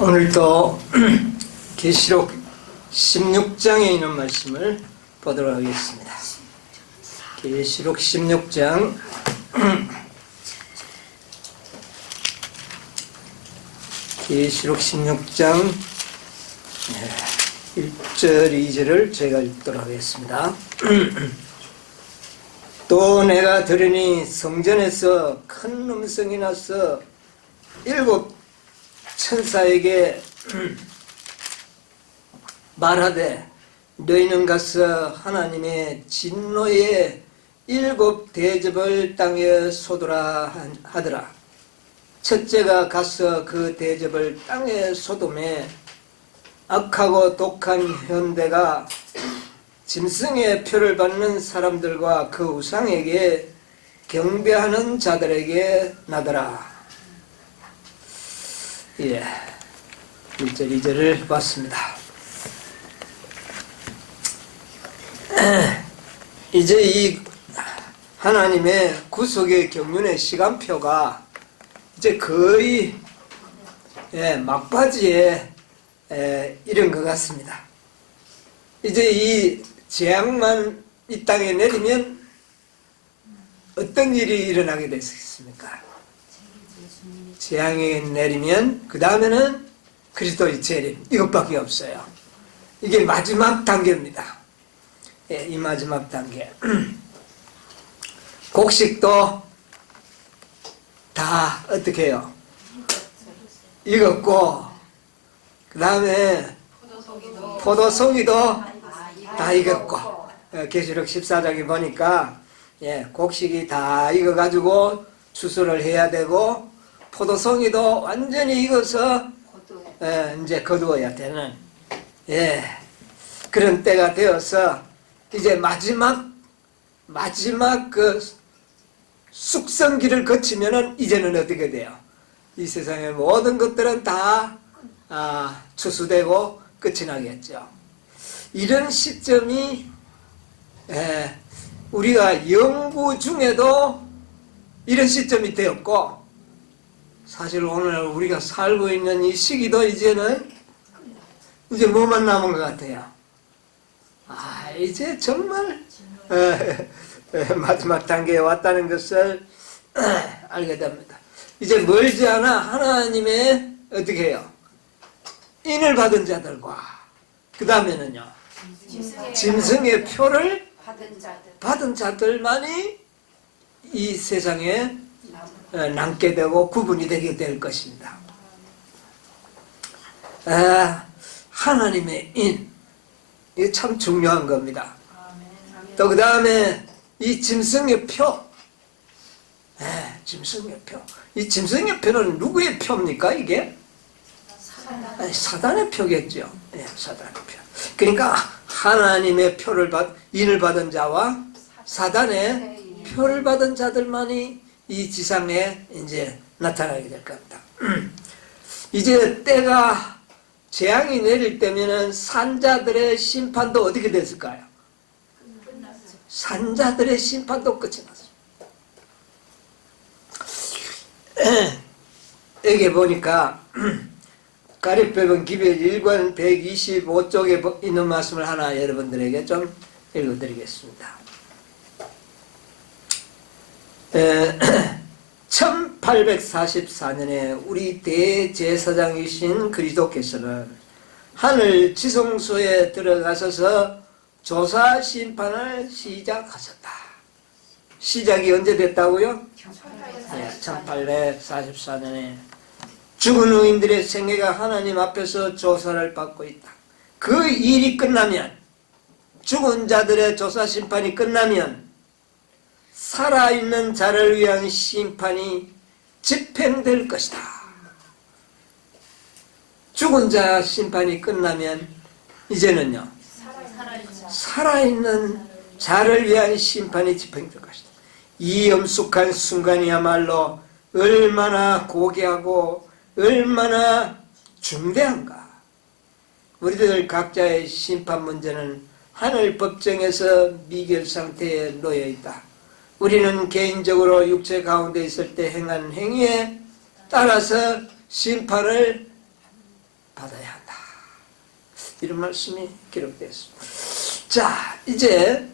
오늘도 계시록 16장에 있는 말씀을 보도록 하겠습니다. 계시록 16장 계시록 16장 1절 2절을 제가 읽도록 하겠습니다. 또 내가 들으니 성전에서 큰 음성이 나서 일곱 천사에게 말하되 너희는 가서 하나님의 진노의 일곱 대접을 땅에 쏟으라 하더라. 첫째가 가서 그 대접을 땅에 쏟음에 악하고 독한 현대가 짐승의 표를 받는 사람들과 그 우상에게 경배하는 자들에게 나더라. 예, 1절 2절을 봤습니다. 이제 이 하나님의 구속의 경륜의 시간표가 이제 거의 막바지에 이른 것 같습니다. 이제 이 재앙만 이 땅에 내리면 어떤 일이 일어나게 되겠습니까? 재앙이 내리면 그 다음에는 그리스도의 재림, 이것밖에 없어요. 이게 마지막 단계입니다. 이 마지막 단계. 곡식도 다 어떻게 해요? 익었고, 그 다음에 포도송이도 다 익었고, 계시록 14장에 보니까 곡식이 다 익어가지고 추수를 해야 되고, 포도송이도 완전히 익어서 이제 거두어야 되는 그런 때가 되어서 이제 마지막 그 숙성기를 거치면은 이제는 어떻게 돼요? 이 세상의 모든 것들은 다 추수되고 끝이 나겠죠. 이런 시점이 우리가 영구 중에도 이런 시점이 되었고, 사실 오늘 우리가 살고 있는 이 시기도 이제는 이제 뭐만 남은 것 같아요. 이제 정말 마지막 단계에 왔다는 것을 알게 됩니다. 이제 멀지 않아 하나님의 어떻게 해요? 인을 받은 자들과 그 다음에는요 짐승의 표를 받은 자들만이 이 세상에 남게 되고 구분이 되게 될 것입니다. 하나님의 인, 이게 참 중요한 겁니다. 또 그 다음에 이 짐승의 표, 짐승의 표. 이 짐승의 표는 누구의 표입니까? 이게 사단의 표겠죠. 사단의 표. 그러니까 하나님의 표를 인을 받은 자와 사단의 표를 받은 자들만이 이 지상에 이제 나타나게 될 겁니다. 이제 때가 재앙이 내릴 때면은 산자들의 심판도 어떻게 됐을까요? 산자들의 심판도 끝이 났어요. 여기 보니까 가립배분 기별 1권 125쪽에 있는 말씀을 하나 여러분들에게 좀 읽어드리겠습니다. 1844년에 우리 대제사장이신 그리스도께서는 하늘 지성소에 들어가셔서 조사 심판을 시작하셨다. 시작이 언제 됐다고요? 1844년에 죽은 의인들의 생애가 하나님 앞에서 조사를 받고 있다. 그 일이 끝나면, 죽은 자들의 조사 심판이 끝나면 살아있는 자를 위한 심판이 집행될 것이다. 죽은 자 심판이 끝나면 이제는요 살아있는 자를 위한 심판이 집행될 것이다. 이 엄숙한 순간이야말로 얼마나 고귀하고 얼마나 중대한가. 우리들 각자의 심판 문제는 하늘 법정에서 미결 상태에 놓여 있다. 우리는 개인적으로 육체 가운데 있을 때 행한 행위에 따라서 심판을 받아야 한다. 이런 말씀이 기록되었습니다. 자, 이제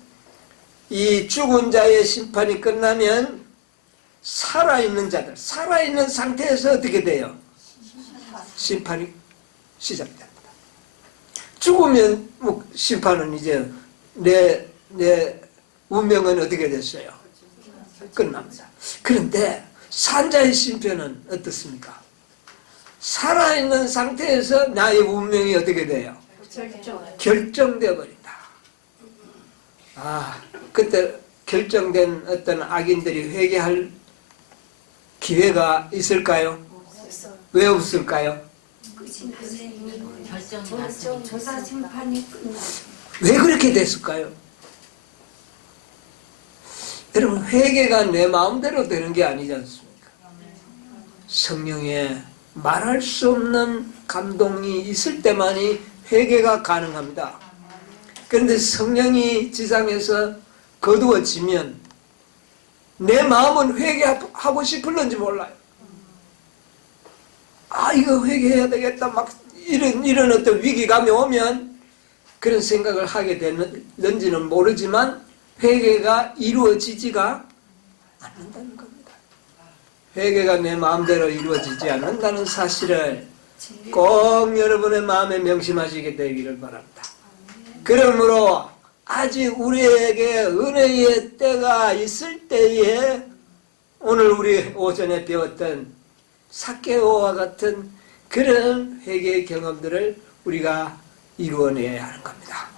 이 죽은 자의 심판이 끝나면 살아있는 자들, 살아있는 상태에서 어떻게 돼요? 심판이 시작됩니다. 죽으면 심판은 이제 내 운명은 어떻게 됐어요? 끝납니다. 그런데 산자의 심판은 어떻습니까? 살아있는 상태에서 나의 운명이 어떻게 돼요? 결정되어 버린다. 그때 결정된 어떤 악인들이 회개할 기회가 있을까요? 왜 없을까요? 조사 심판이 끝나. 왜 그렇게 됐을까요? 여러분, 회개가 내 마음대로 되는 게 아니지 않습니까? 성령의 말할 수 없는 감동이 있을 때만이 회개가 가능합니다. 그런데 성령이 지상에서 거두어지면 내 마음은 회개하고 싶을는지 몰라요. 이거 회개해야 되겠다. 막 이런 어떤 위기감이 오면 그런 생각을 하게 되는지는 모르지만 회개가 이루어지지가 않는다는 겁니다. 회개가 내 마음대로 이루어지지 않는다는 사실을 꼭 여러분의 마음에 명심하시게 되기를 바랍니다. 그러므로 아직 우리에게 은혜의 때가 있을 때에 오늘 우리 오전에 배웠던 삭개오와 같은 그런 회개의 경험들을 우리가 이루어내야 하는 겁니다.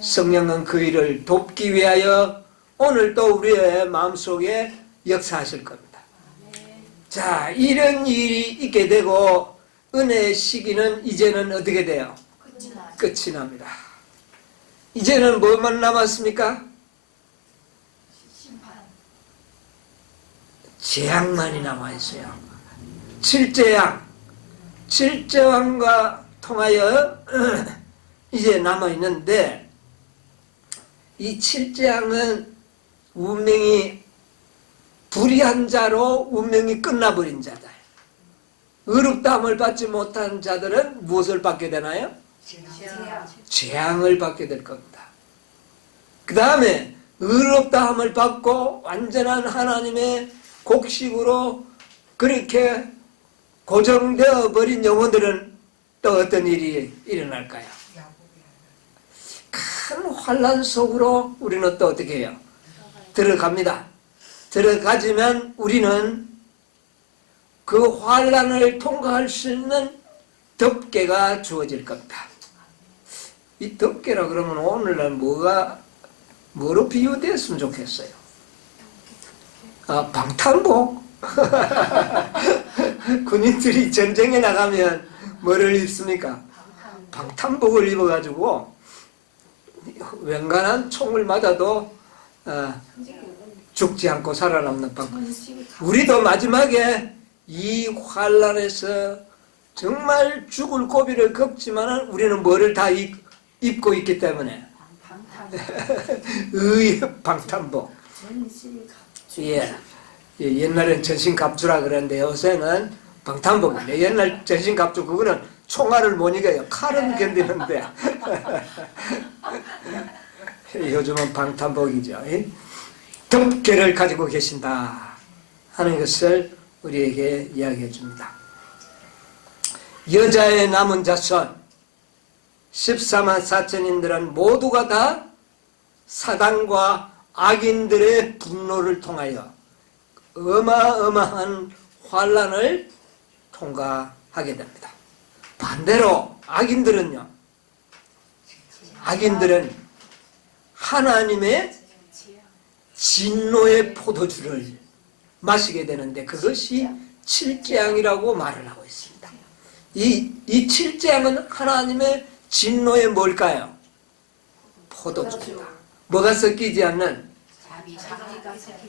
성령은 그 일을 돕기 위하여 오늘 또 우리의 마음속에 역사하실 겁니다. 자, 이런 일이 있게 되고 은혜의 시기는 이제는 어떻게 돼요? 끝이 납니다. 이제는 뭐만 남았습니까? 재앙만이 남아있어요. 칠재앙과 통하여 이제 남아있는데 이 칠재앙은 운명이 불의한 자로 운명이 끝나버린 자다. 의롭다함을 받지 못한 자들은 무엇을 받게 되나요? 재앙을 받게 될 겁니다. 그 다음에 의롭다함을 받고 완전한 하나님의 곡식으로 그렇게 고정되어 버린 영혼들은 또 어떤 일이 일어날까요? 큰 환난 속으로 우리는 또 어떻게 해요? 들어갑니다. 들어가지만 우리는 그 환난을 통과할 수 있는 덮개가 주어질 겁니다. 이 덮개라 그러면 오늘날 뭐로 비유됐으면 좋겠어요? 방탄복? 군인들이 전쟁에 나가면 뭐를 입습니까? 방탄복을 입어가지고 웬간한 총을 맞아도 죽지 않고 살아남는 방법. 우리도 마지막에 이 환난에서 정말 죽을 고비를 겪지만 우리는 뭐를 다 입고 있기 때문에 의의 방탄복. 옛날엔 전신갑주라 그랬는데 요새는 방탄복이네. 옛날 전신갑주 그거는 총알을 못 이겨요. 칼은 견디는데 요즘은 방탄복이죠. 덮개를 가지고 계신다 하는 것을 우리에게 이야기해 줍니다. 여자의 남은 자손 14만 4천인들은 모두가 다 사단과 악인들의 분노를 통하여 어마어마한 환난을 통과하게 됩니다. 반대로 악인들은 하나님의 진노의 포도주를 마시게 되는데 그것이 칠재앙이라고 말을 하고 있습니다. 이 칠재앙은 하나님의 진노의 뭘까요? 포도주입니다. 뭐가 섞이지 않는?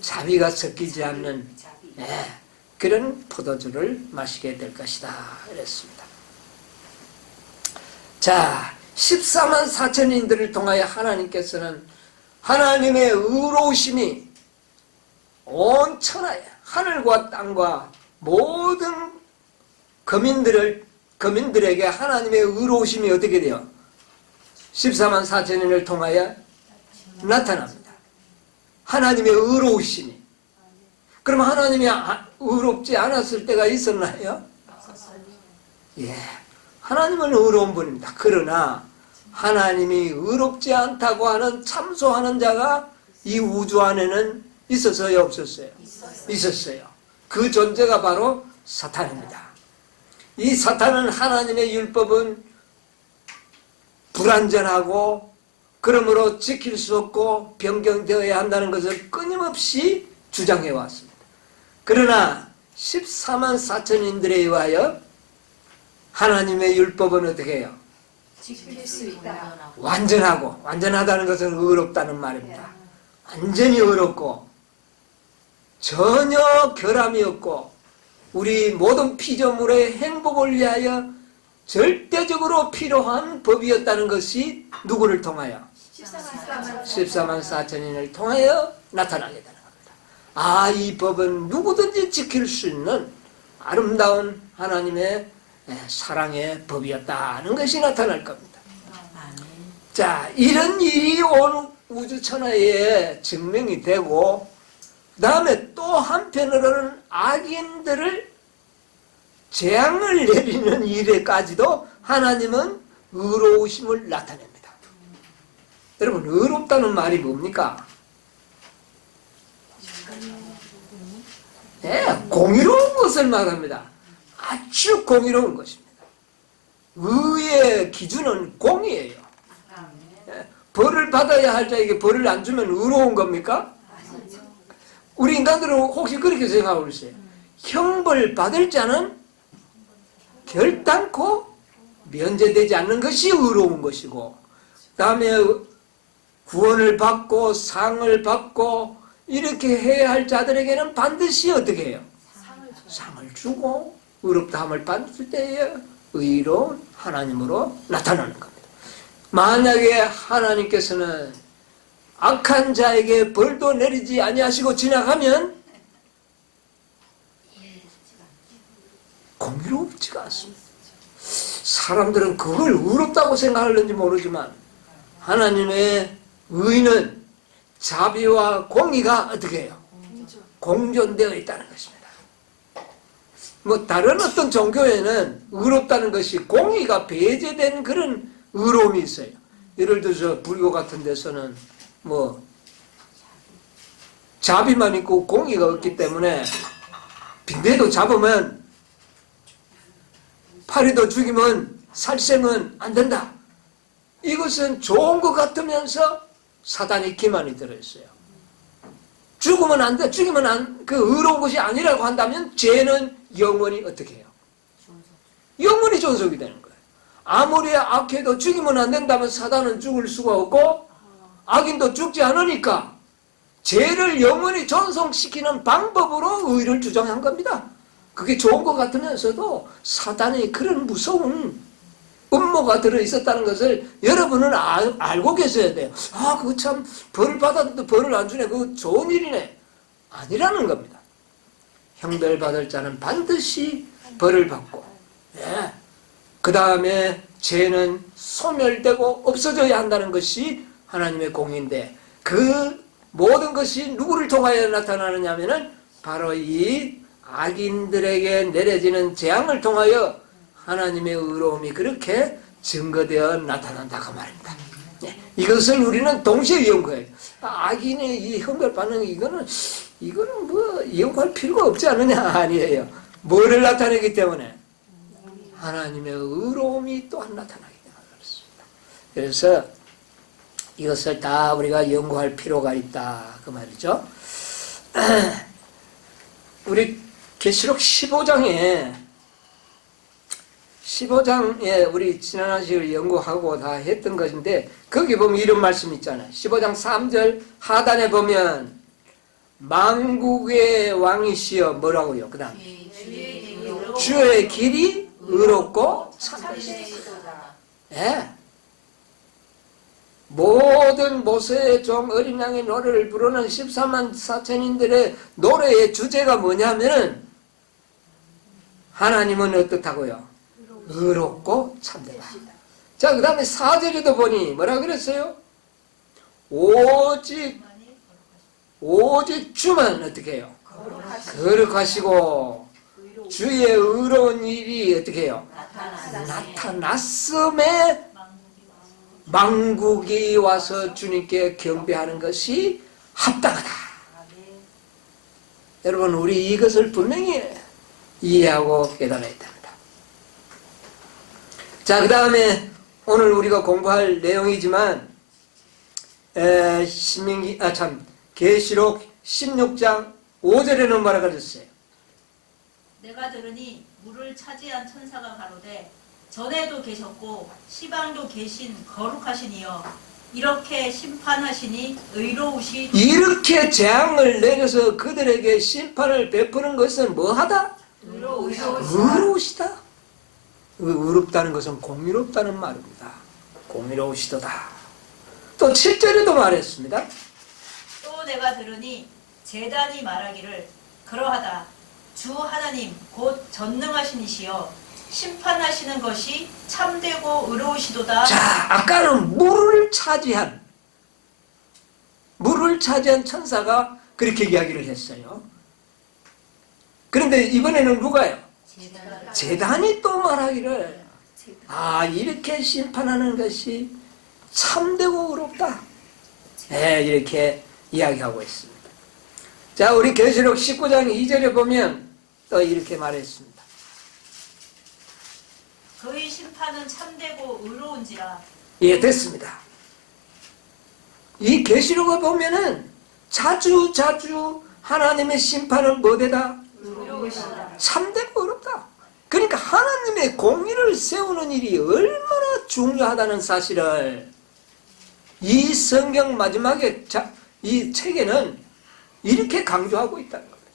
자비가 섞이지 않는 그런 포도주를 마시게 될 것이다 그랬습니다. 자, 14만 4천인들을 통하여 하나님께서는 하나님의 의로우심이 온 천하에 하늘과 땅과 모든 거민들을 거민들에게 하나님의 의로우심이 어떻게 돼요? 14만 4천인을 통하여 나타납니다. 하나님의 의로우심이. 그럼 하나님이 의롭지 않았을 때가 있었나요? 예, 하나님은 의로운 분입니다. 그러나 하나님이 의롭지 않다고 하는 참소하는 자가 이 우주 안에는 있었어요, 없었어요? 있었어요. 그 존재가 바로 사탄입니다. 이 사탄은 하나님의 율법은 불완전하고 그러므로 지킬 수 없고 변경되어야 한다는 것을 끊임없이 주장해 왔습니다. 그러나 14만 4천인들에 의하여 하나님의 율법은 어떻게 해요? 지킬 수 있다. 완전하고, 완전하다는 것은 의롭다는 말입니다. 완전히 의롭고 전혀 결함이 없고 우리 모든 피조물의 행복을 위하여 절대적으로 필요한 법이었다는 것이 누구를 통하여? 14만 4천인을 통하여 나타나게 되는 겁니다. 아, 이 법은 누구든지 지킬 수 있는 아름다운 하나님의 사랑의 법이었다는 것이 나타날 겁니다. 자, 이런 일이 온 우주 천하에 증명이 되고 그 다음에 또 한편으로는 악인들을 재앙을 내리는 일에까지도 하나님은 의로우심을 나타냅니다. 여러분, 의롭다는 말이 뭡니까? 네, 공의로운 것을 말합니다. 아주 공의로운 것입니다. 의의 기준은 공의예요. 벌을 받아야 할 자에게 벌을 안 주면 의로운 겁니까? 우리 인간들은 혹시 그렇게 생각하고 있어요. 형벌 받을 자는 결단코 면제되지 않는 것이 의로운 것이고 그 다음에 구원을 받고 상을 받고 이렇게 해야 할 자들에게는 반드시 어떻게 해요? 상을 주고 의롭다함을 받을 때에 의로운 하나님으로 나타나는 겁니다. 만약에 하나님께서는 악한 자에게 벌도 내리지 아니하시고 지나가면 공의롭지가 않습니다. 사람들은 그걸 의롭다고 생각하는지 모르지만 하나님의 의는 자비와 공의가 어떻게 해요? 공존되어 있다는 것입니다. 뭐 다른 어떤 종교에는 의롭다는 것이 공의가 배제된 그런 의로움이 있어요. 예를 들어서 불교 같은 데서는 뭐 자비만 있고 공의가 없기 때문에 빈대도 잡으면 파리도 죽이면 살생은 안 된다. 이것은 좋은 것 같으면서 사단이 기만이 들어있어요. 죽으면 안 돼. 죽이면 그 의로운 것이 아니라고 한다면 죄는 영원히 어떻게 해요? 영원히 존속이 되는 거예요. 아무리 악해도 죽이면 안 된다면 사단은 죽을 수가 없고 악인도 죽지 않으니까 죄를 영원히 존속시키는 방법으로 의를 주장한 겁니다. 그게 좋은 것 같으면서도 사단의 그런 무서운 음모가 들어있었다는 것을 여러분은 알고 계셔야 돼요. 아, 그거 참 벌을 받았는데 벌을 안 주네. 그거 좋은 일이네. 아니라는 겁니다. 형벌 받을 자는 반드시 벌을 받고 예. 그 다음에 죄는 소멸되고 없어져야 한다는 것이 하나님의 공의인데 그 모든 것이 누구를 통하여 나타나느냐 하면은 바로 이 악인들에게 내려지는 재앙을 통하여 하나님의 의로움이 그렇게 증거되어 나타난다고 말입니다. 네. 이것을 우리는 동시에 연구해요. 악인의 이 형벌 반응 이거는 뭐 연구할 필요가 없지 않느냐 아니에요. 뭐를 나타내기 때문에 하나님의 의로움이 또한 나타나기 때문에 그렇습니다. 그래서 이것을 다 우리가 연구할 필요가 있다 그 말이죠. 우리 계시록 15장에 우리 지난 시간에 연구하고 다 했던 것인데 거기 보면 이런 말씀 있잖아요. 15장 3절 하단에 보면 만국의 왕이시여 뭐라고요? 그 다음 주의 길이 의롭고 참되시도다. 예. 모든 모세의 종 어린 양의 노래를 부르는 14만 4천인들의 노래의 주제가 뭐냐면은 하나님은 어떻다고요? 의롭고 참되다. 자, 그 다음에 4절에도 보니 뭐라 그랬어요? 오직 주만 어떻게 해요? 거룩하시고 주의 의로운 일이 어떻게 해요? 나타났음에 만국이 와서 주님께 경배하는 것이 합당하다. 여러분, 우리 이것을 분명히 이해하고 깨달아야 됩니다. 자, 그 다음에 오늘 우리가 공부할 내용이지만 계시록 16장 5절에는 뭐라 그랬어요? 내가 들으니 물을 차지한 천사가 가로되 전에도 계셨고 시방도 계신 거룩하신 이여 이렇게 심판하시니 의로우시. 이렇게 재앙을 내려서 그들에게 심판을 베푸는 것은 뭐하다? 의로우시다. 의롭다는 것은 공의롭다는 말입니다. 공의로우시도다. 또 7절에도 말했습니다. 또 내가 들으니 제단이 말하기를 그러하다. 주 하나님 곧 전능하신 이시여 심판하시는 것이 참되고 의로우시도다. 자, 아까는 물을 차지한 천사가 그렇게 이야기를 했어요. 그런데 이번에는 누가요? 제단이 또 말하기를 이렇게 심판하는 것이 참되고 의롭다. 네, 이렇게 이야기하고 있습니다. 자, 우리 계시록 19장 2절에 보면 또 이렇게 말했습니다. 그의 심판은 참되고 의로운지라. 예, 됐습니다. 이 계시록을 보면은 자주 하나님의 심판은 뭐되다? 참되고 의롭다. 그러니까 하나님의 공의를 세우는 일이 얼마나 중요하다는 사실을 이 성경 마지막에 이 책에는 이렇게 강조하고 있다는 겁니다.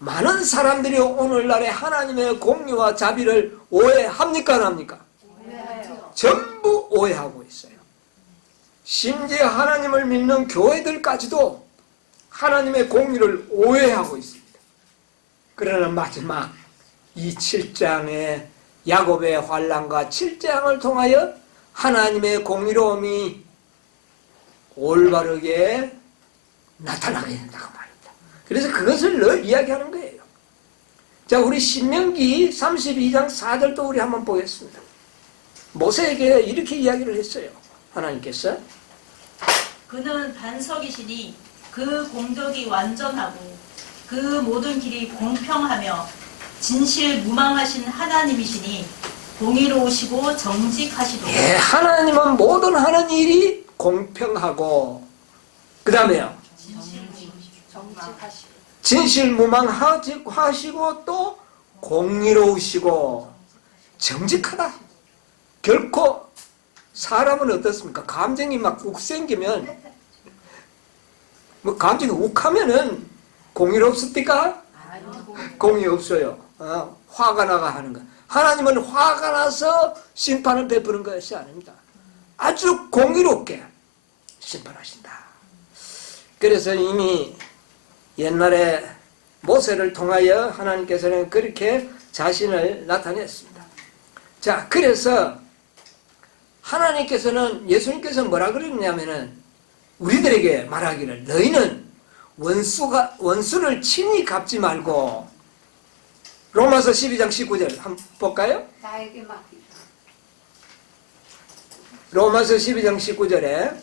많은 사람들이 오늘날에 하나님의 공의와 자비를 오해합니까? 안 합니까? 전부 오해하고 있어요. 심지어 하나님을 믿는 교회들까지도 하나님의 공의를 오해하고 있습니다. 그러나 마지막 이 7장의 야곱의 환난과 7장을 통하여 하나님의 공의로움이 올바르게 나타나게 된다고 말입니다. 그래서 그것을 늘 이야기하는 거예요. 자, 우리 신명기 32장 4절도 우리 한번 보겠습니다. 모세에게 이렇게 이야기를 했어요. 하나님께서 그는 반석이시니 그 공덕이 완전하고 그 모든 길이 공평하며 진실무망하신 하나님이시니 공의로우시고 정직하시도다. 예, 하나님은 모든 하는 일이 공평하고 그 다음에요 진실무망하시고 또 공의로우시고 정직하다. 결코 사람은 어떻습니까? 감정이 막 욱 생기면 감정이 욱하면은 공의롭습니까? 공의 없어요. 화가 나가 하는 거. 하나님은 화가 나서 심판을 베푸는 것이 아닙니다. 아주 공의롭게 심판하신다. 그래서 이미 옛날에 모세를 통하여 하나님께서는 그렇게 자신을 나타냈습니다. 자, 그래서 하나님께서는 예수님께서 뭐라 그랬냐면은 우리들에게 말하기를 너희는 원수를 친히 갚지 말고 로마서 12장 19절 한번 볼까요? 나에게 맡기라. 로마서 12장 19절에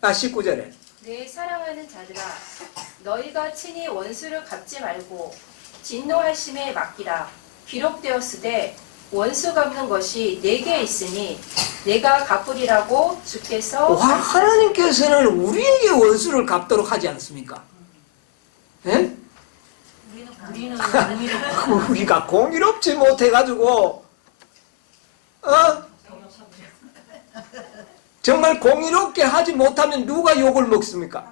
19절에 내 사랑하는 자들아 너희가 친히 원수를 갚지 말고 진노하심에 맡기라. 기록되었으되 원수 갚는 것이 내게 있으니 내가 갚으리라고 주께서 하나님께서는 우리에게 원수를 갚도록 하지 않습니까? 예? 우리는 우리가 공의롭지 못해가지고 정말 공의롭게 하지 못하면 누가 욕을 먹습니까?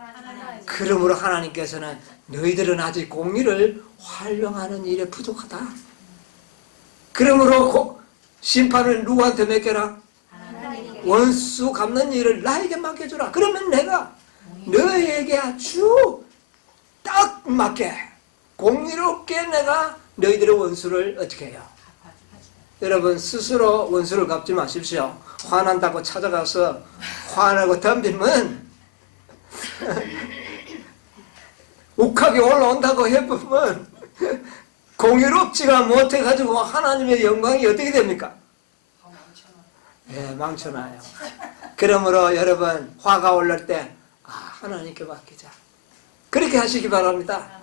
그러므로 하나님께서는 너희들은 아직 공의를 활용하는 일에 부족하다. 그러므로 심판을 누구한테 맡겨라? 원수 갚는 일을 나에게 맡겨주라. 그러면 내가 너희에게 아주 딱 맞게 공의롭게 내가 너희들의 원수를 어떻게 해요? 여러분 스스로 원수를 갚지 마십시오. 화난다고 찾아가서 화내고 덤비면 욱하게 올라온다고 해보면 공유롭지가 못해가지고 하나님의 영광이 어떻게 됩니까? 예, 망쳐놔요. 그러므로 여러분 화가 올릴 때 하나님께 맡기자. 그렇게 하시기 바랍니다.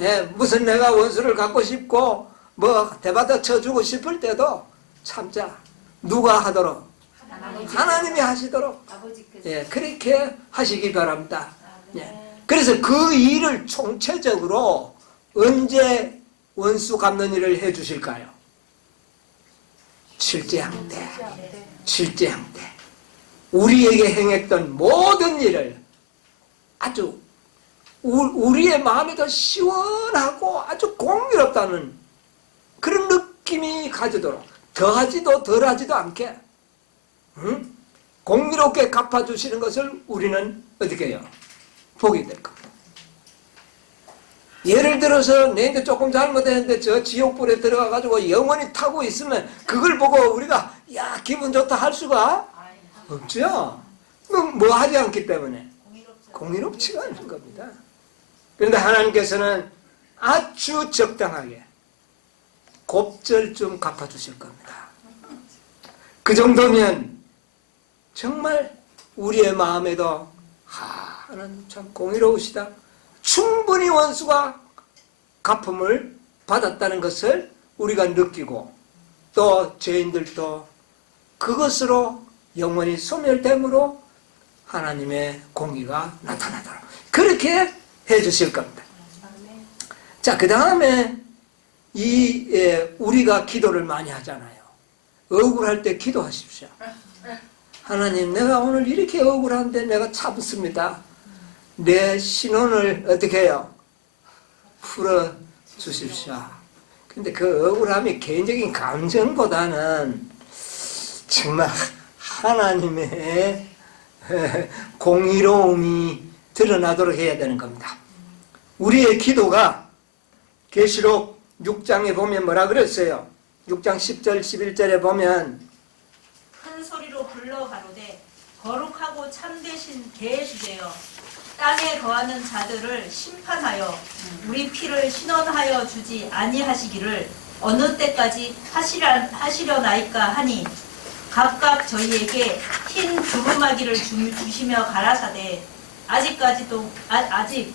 예, 무슨 내가 원수를 갖고 싶고 뭐 대받아 쳐주고 싶을 때도 참자. 누가 하도록? 하나님이 하시도록. 아버지께서 예, 그렇게 하시기 바랍니다. 예. 그래서 그 일을 총체적으로 언제 원수 갚는 일을 해 주실까요? 칠제한 때. 칠제한 때. 우리에게 행했던 모든 일을 아주 우리의 마음이 더 시원하고 아주 공유롭다는 그런 느낌이 가지도록 더하지도 덜하지도 않게 공유롭게 갚아주시는 것을 우리는 어떻게 해요? 보게 될 겁니다. 예를 들어서 내한테 조금 잘못했는데 저 지옥불에 들어가가지고 영원히 타고 있으면 그걸 보고 우리가 야 기분 좋다 할 수가 없죠. 뭐 하지 않기 때문에 공의롭지가 않은 겁니다. 그런데 하나님께서는 아주 적당하게 곱절좀 갚아주실 겁니다. 그 정도면 정말 우리의 마음에도 하나님 참 공의로우시다. 충분히 원수가 갚음을 받았다는 것을 우리가 느끼고 또 죄인들도 그것으로 영원히 소멸됨으로 하나님의 공의가 나타나도록 그렇게 해주실 겁니다. 자, 그 다음에 우리가 기도를 많이 하잖아요. 억울할 때 기도하십시오. 하나님, 내가 오늘 이렇게 억울한데 내가 참습니다. 내 신혼을 어떻게 해요? 풀어 주십시오. 근데 그 억울함이 개인적인 감정보다는 정말 하나님의 공의로움이 드러나도록 해야 되는 겁니다. 우리의 기도가 계시록 6장에 보면 뭐라 그랬어요? 6장 10절 11절에 보면 큰 소리로 불러 가로되 거룩하고 참되신 개 주제여 땅에 거하는 자들을 심판하여 우리 피를 신원하여 주지 아니하시기를 어느 때까지 하시려나이까 하니 각각 저희에게 흰 두루마기를 주시며 가라사대 아직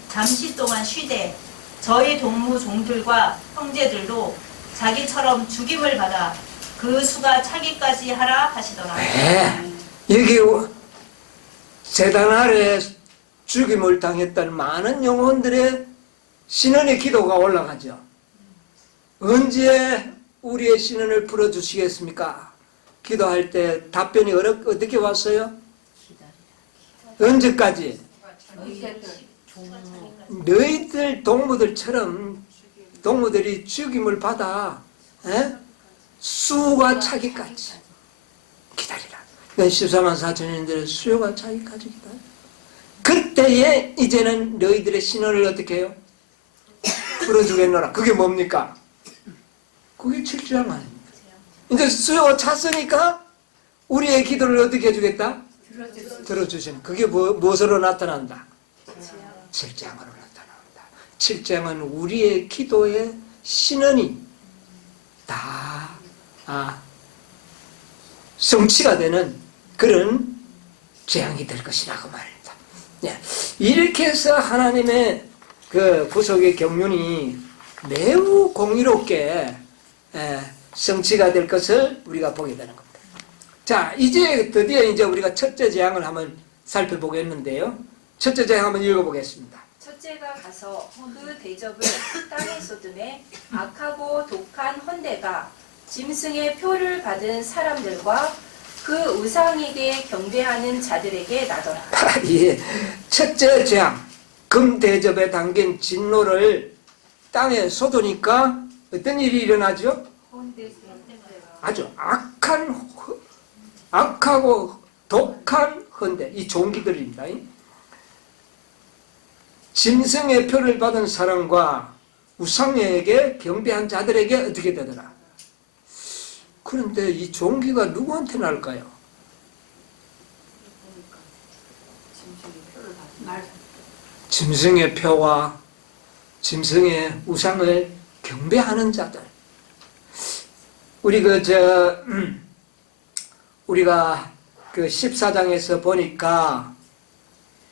잠시 동안 쉬되 저희 동무 종들과 형제들도 자기처럼 죽임을 받아 그 수가 차기까지 하라 하시더라. 네. 여기 제단 아래 죽임을 당했던 많은 영혼들의 신원의 기도가 올라가죠. 언제 우리의 신원을 풀어주시겠습니까? 기도할 때 답변이 어떻게 왔어요? 언제까지? 너희들 동무들처럼 동무들이 죽임을 받아 수가 차기까지 기다리라. 14만 4천인들의 수요가 차기까지 기다려. 그때에 이제는 너희들의 신원을 어떻게 해요? 풀어주겠노라. 그게 뭡니까? 그게 7장 아닙니까? 이제 수요가 찼으니까 우리의 기도를 어떻게 해주겠다? 들어주시는. 그게 무엇으로 나타난다? 7장으로 나타납니다. 7장은 우리의 기도의 신원이 다 성취가 되는 그런 재앙이 될 것이라고 말입니다. 네. 이렇게 해서 하나님의 그 구속의 경륜이 매우 공의롭게 성취가 될 것을 우리가 보게 되는 겁니다. 자, 이제 드디어 우리가 첫째 재앙을 한번 살펴보겠는데요. 첫째 재앙 한번 읽어보겠습니다. 첫째가 가서 그 대접을 땅에 쏟음에 악하고 독한 헌대가 짐승의 표를 받은 사람들과 그 우상에게 경배하는 자들에게 나더라. 예. 첫째 재앙, 금 대접에 담긴 진노를 땅에 쏟으니까 어떤 일이 일어나죠? 아주 악하고 독한 헌대, 이 종기들입니다. 짐승의 표를 받은 사람과 우상에게 경배한 자들에게 어떻게 되더라? 그런데 이 종기가 누구한테 날까요? 짐승의 표와 짐승의 우상을 경배하는 자들. 우리가 그 14장에서 보니까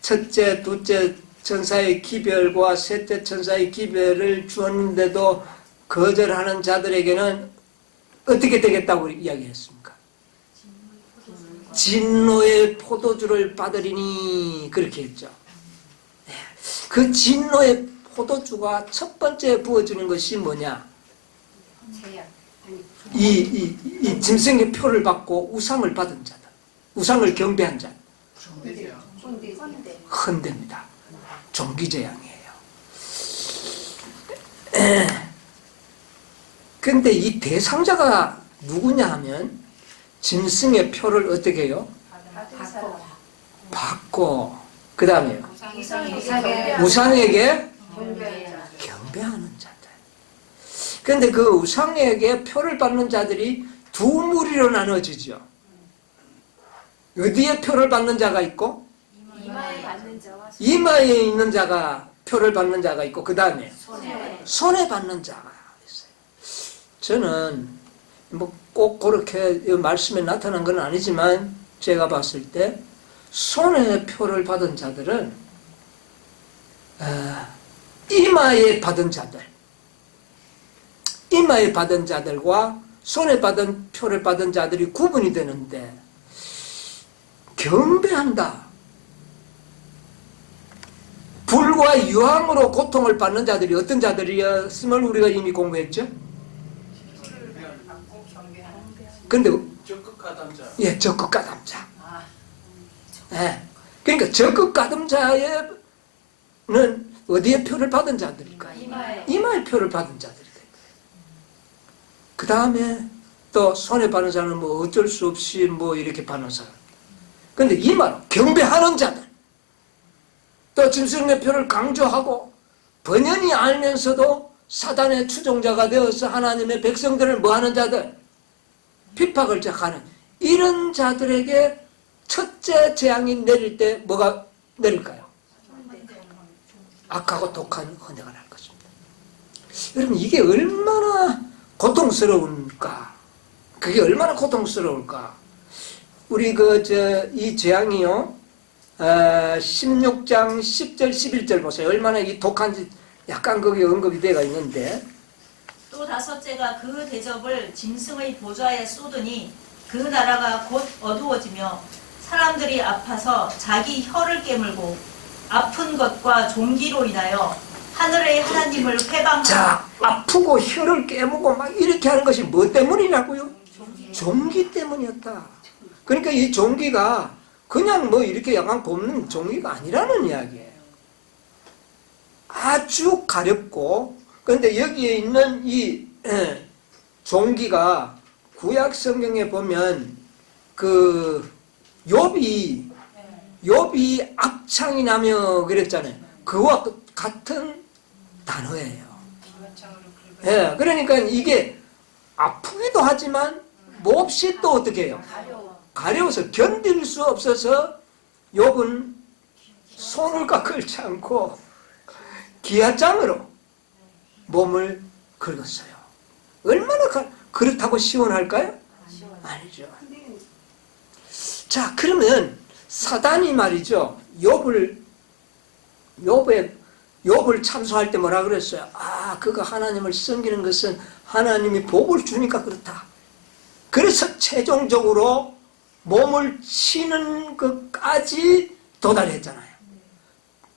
첫째, 둘째 천사의 기별과 셋째 천사의 기별을 주었는데도 거절하는 자들에게는 어떻게 되겠다고 이야기했습니까? 진노의 포도주를 받으리니 그렇게 했죠. 그 진노의 포도주가 첫 번째 부어주는 것이 뭐냐? 이 짐승의 표를 받고 우상을 받은 자들, 우상을 경배한 자, 헌대입니다. 종기재앙이에요. 근데 이 대상자가 누구냐 하면 짐승의 표를 어떻게 해요? 받고 그 다음에요. 우상에게 경배하는 자들. 그런데 그 우상에게 표를 받는 자들이 두 무리로 나눠지죠. 어디에 표를 받는 자가 있고 이마에 있는 자가 표를 받는 자가 있고 그 다음에 손에 받는 자가 있어요. 저는 뭐 꼭 그렇게 말씀에 나타난 건 아니지만 제가 봤을 때 손에 표를 받은 자들은 이마에 받은 자들과 손에 받은 표를 받은 자들이 구분이 되는데 경배한다. 불과 유황으로 고통을 받는 자들이 어떤 자들이었음을 우리가 이미 공부했죠? 그런데 적극 가담자. 예, 적극 가담자. 예. 그러니까 적극 가담자에는 어디에 표를 받은 자들일까요? 이마에 표를 받은 자들이 됩니다. 그 다음에 또 손에 받는 자는 뭐 어쩔 수 없이 뭐 이렇게 받는 사람. 그런데 이마로 경배하는 자들. 또 짐승의 표를 강조하고 번연히 알면서도 사단의 추종자가 되어서 하나님의 백성들을 뭐하는 자들? 핍박을 하는 이런 자들에게 첫째 재앙이 내릴 때 뭐가 내릴까요? 악하고 독한 헌내가 날 것입니다. 여러분 이게 얼마나 고통스러울까? 그게 얼마나 고통스러울까? 우리 이 재앙이요 16장 10절 11절 보세요. 얼마나 이 독한지 약간 거기 언급이 되어 있는데 또 다섯째가 그 대접을 짐승의 보좌에 쏟으니 그 나라가 곧 어두워지며 사람들이 아파서 자기 혀를 깨물고 아픈 것과 종기로 인하여 하늘의 하나님을 회방하고. 자, 아프고 혀를 깨물고 막 이렇게 하는 것이 뭐 때문이라고요? 종기 때문이었다. 그러니까 이 종기가 그냥 뭐 이렇게 약간 곱는 종기가 아니라는 이야기예요. 아주 가렵고, 그런데 여기에 있는 이 종기가 구약 성경에 보면 그 욥이 악창이 나며 그랬잖아요. 그와 같은 단어예요. 예, 그러니까 이게 아프기도 하지만 몹시 또 어떻게 해요? 가려워서 견딜 수 없어서 욥은 손을 깎을지 않고 기아장으로 몸을 긁었어요. 얼마나 그렇다고 시원할까요? 아니죠. 자, 그러면 사단이 말이죠. 욥을 참소할 때 뭐라 그랬어요? 아, 그가 하나님을 섬기는 것은 하나님이 복을 주니까 그렇다. 그래서 최종적으로 몸을 치는 것까지 도달했잖아요.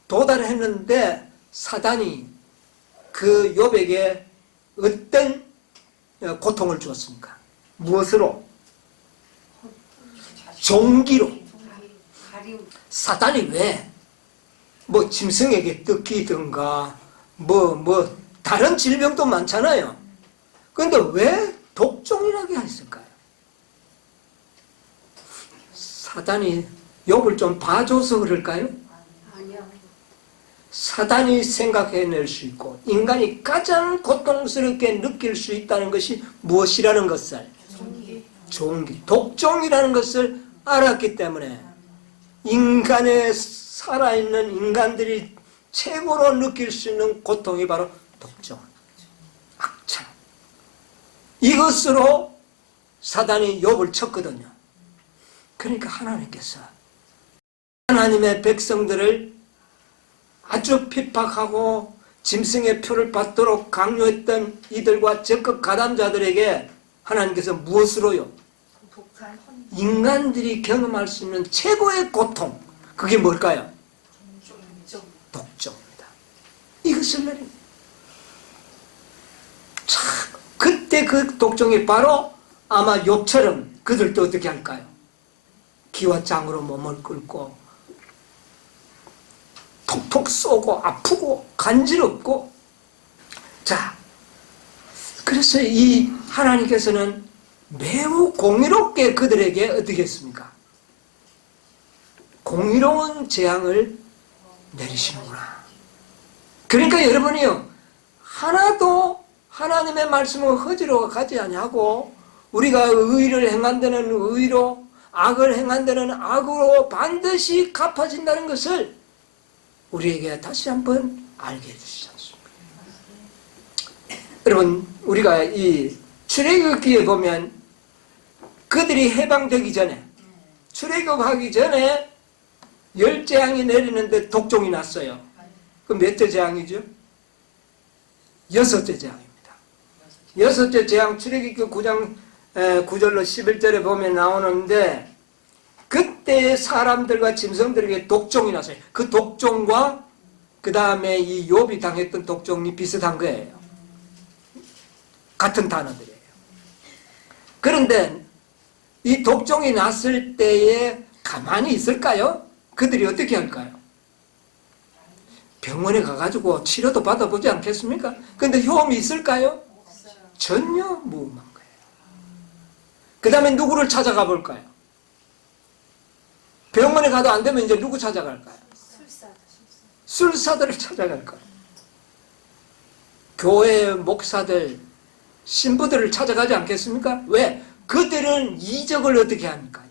도달했는데 사단이 그 욥에게 어떤 고통을 주었습니까? 무엇으로? 종기로. 사단이 왜? 뭐 짐승에게 뜯기든가 뭐 다른 질병도 많잖아요. 그런데 왜 독종이라게 했을까요? 사단이 욥을 좀 봐줘서 그럴까요? 사단이 생각해낼 수 있고 인간이 가장 고통스럽게 느낄 수 있다는 것이 무엇이라는 것을 종기, 독종이라는 것을 알았기 때문에 인간의 살아있는 인간들이 최고로 느낄 수 있는 고통이 바로 독종, 악착. 이것으로 사단이 욥을 쳤거든요. 그러니까 하나님께서 하나님의 백성들을 아주 핍박하고 짐승의 표를 받도록 강요했던 이들과 적극 가담자들에게 하나님께서 무엇으로요? 독한 헌 인간들이 경험할 수 있는 최고의 고통, 그게 뭘까요? 독종입니다. 이것을 내립니다. 참, 그때 그 독종이 바로 아마 욥처럼 그들도 어떻게 할까요? 기와 장으로 몸을 끓고 톡톡 쏘고 아프고 간지럽고. 자, 그래서 이 하나님께서는 매우 공의롭게 그들에게 어떻게 했습니까? 공의로운 재앙을 내리시는구나. 그러니까 여러분이요, 하나도 하나님의 말씀을 허지로 가지 아니하고 우리가 의를 행한 데는 의로, 악을 행한 데는 악으로 반드시 갚아진다는 것을 우리에게 다시 한번 알게 해주시지 않습니까? 여러분, 우리가 이 출애굽기에 보면 그들이 해방되기 전에, 출애굽하기 전에 10재앙이 내리는데 독종이 났어요. 그럼 몇째 재앙이죠? 6째 재앙입니다. 6째 재앙, 출애굽기 9장 9절로 11절에 보면 나오는데, 그때 사람들과 짐승들에게 독종이 났어요. 그 독종과 그 다음에 이 욥이 당했던 독종이 비슷한 거예요. 같은 단어들이에요. 그런데 이 독종이 났을 때에 가만히 있을까요? 그들이 어떻게 할까요? 병원에 가가지고 치료도 받아보지 않겠습니까? 근데 효험이 있을까요? 전혀 무음한 거예요. 그 다음에 누구를 찾아가 볼까요? 병원에 가도 안 되면 이제 누구 찾아갈까요? 술사들을 찾아갈 거예요. 교회 목사들, 신부들을 찾아가지 않겠습니까? 왜? 그들은 이적을 어떻게 합니까요?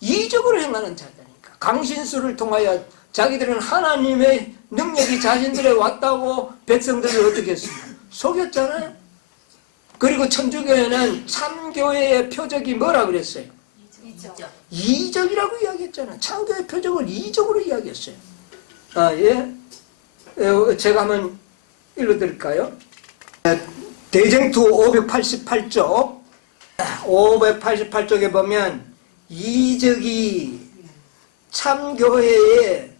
이적을 행하는 자들이니까. 강신수를 통하여 자기들은 하나님의 능력이 자신들에 왔다고 백성들을 어떻게 했습니까? 속였잖아요. 그리고 천주교회는 참교회의 표적이 뭐라 그랬어요? 이적이라고 이야기했잖아요. 참교회 표적을 이적으로 이야기했어요. 아, 예. 제가 한번 읽어드릴까요? 대쟁투 588쪽 588쪽에 보면 이적이 참교회의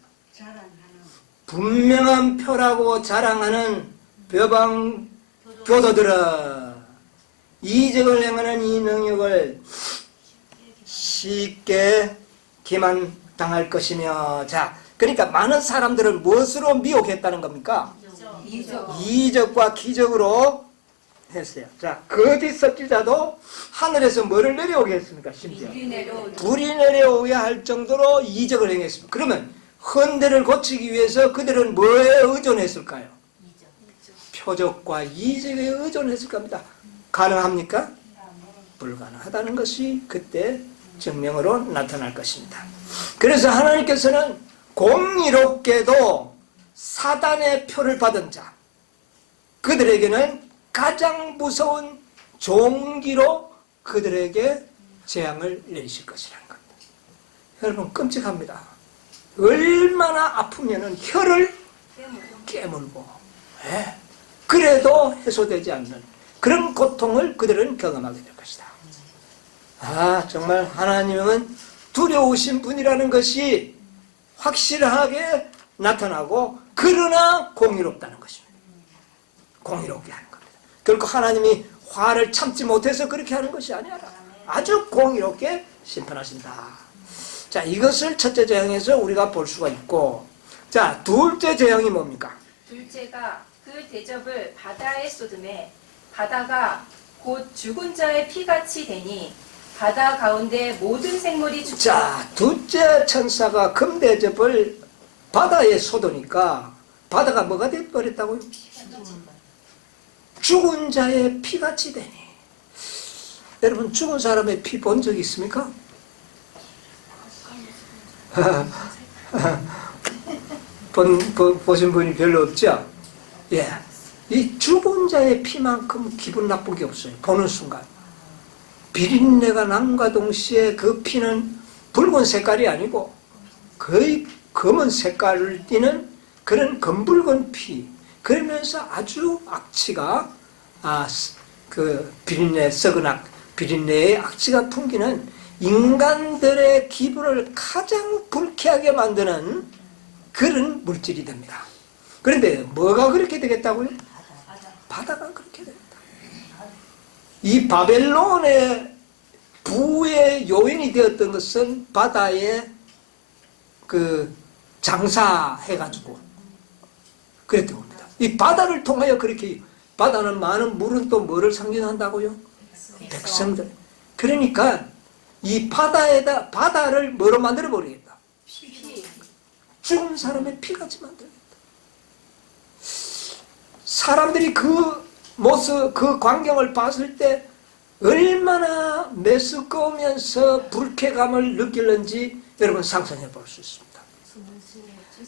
분명한 표라고 자랑하는 벼방 교도들아, 이적을 행하는 이 능력을 쉽게 기만당할 것이며. 자, 그러니까 많은 사람들을 무엇으로 미혹했다는 겁니까? 이적과 기적으로 했어요. 자, 거짓 선지자도 하늘에서 뭐를 내려오게 했습니까? 심지어 불이 내려오야 할 정도로 이적을 행했습니다. 그러면 헌대를 고치기 위해서 그들은 뭐에 의존했을까요? 표적과 이적에 의존했을 겁니다. 가능합니까? 불가능하다는 것이 그때 증명으로 나타날 것입니다. 그래서 하나님께서는 공의롭게도 사단의 표를 받은 자, 그들에게는 가장 무서운 종기로 그들에게 재앙을 내리실 것이라는 겁니다. 여러분, 끔찍합니다. 얼마나 아프면은 혀를 깨물고, 그래도 해소되지 않는 그런 고통을 그들은 경험하게 될 것이다. 아, 정말 하나님은 두려우신 분이라는 것이 확실하게 나타나고, 그러나 공의롭다는 것입니다. 공의롭게 하는 겁니다. 결코 하나님이 화를 참지 못해서 그렇게 하는 것이 아니라 아주 공의롭게 심판하신다. 자, 이것을 첫째 재앙에서 우리가 볼 수가 있고, 자, 둘째 재앙이 뭡니까? 둘째가 그 대접을 바다에 쏟음에 바다가 곧 죽은 자의 피같이 되니 바다 가운데 모든 생물이 죽고. 자, 둘째 천사가 금대접을 바다에 쏟으니까 바다가 뭐가 되어버렸다고요? 죽은 자의 피같이 되니. 여러분 죽은 사람의 피 본 적 있습니까? 보신 분이 별로 없죠? 예. 이 죽은 자의 피만큼 기분 나쁜 게 없어요. 보는 순간. 비린내가 남과 동시에 그 피는 붉은 색깔이 아니고 거의 검은 색깔을 띠는 그런 검붉은 피. 그러면서 아주 악취가, 그 비린내, 썩은 비린내의 악취가 풍기는 인간들의 기분을 가장 불쾌하게 만드는 그런 물질이 됩니다. 그런데 뭐가 그렇게 되겠다고요? 바다가 그렇게 됩니다. 이 바벨론의 부의 요인이 되었던 것은 바다에 그 장사해가지고 그랬던 겁니다. 이 바다를 통하여 그렇게, 바다는 많은 물은 또 뭐를 상징한다고요? 백성들. 그러니까 이 바다를 뭐로 만들어 버리겠다? 죽은 사람의 피같이 만들겠다. 사람들이 그 모습, 그 광경을 봤을 때 얼마나 메스꺼우면서 불쾌감을 느낄는지 여러분 상상해 볼 수 있습니다.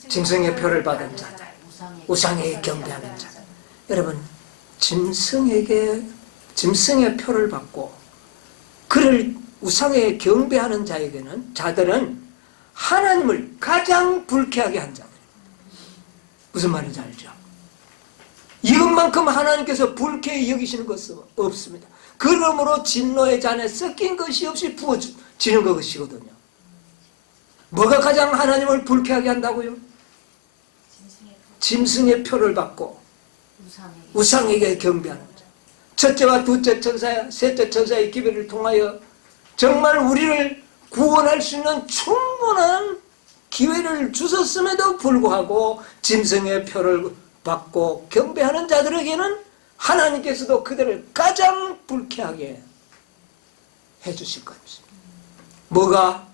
짐승의 표를 받은 자들, 우상에게 경배하는 자들. 여러분, 짐승의 표를 받고 그를 우상에 경배하는 자들은 하나님을 가장 불쾌하게 한 자들. 무슨 말인지 알죠? 이것만큼 하나님께서 불쾌히 여기시는 것은 없습니다. 그러므로 진노의 잔에 섞인 것이 없이 부어지는 것이거든요. 뭐가 가장 하나님을 불쾌하게 한다고요? 짐승의 표를 받고 우상에게 경배하는 자. 첫째와 둘째 천사, 셋째 천사의 기별을 통하여 정말 우리를 구원할 수 있는 충분한 기회를 주셨음에도 불구하고 짐승의 표를 받고 경배하는 자들에게는 하나님께서도 그들을 가장 불쾌하게 해주실 것입니다. 뭐가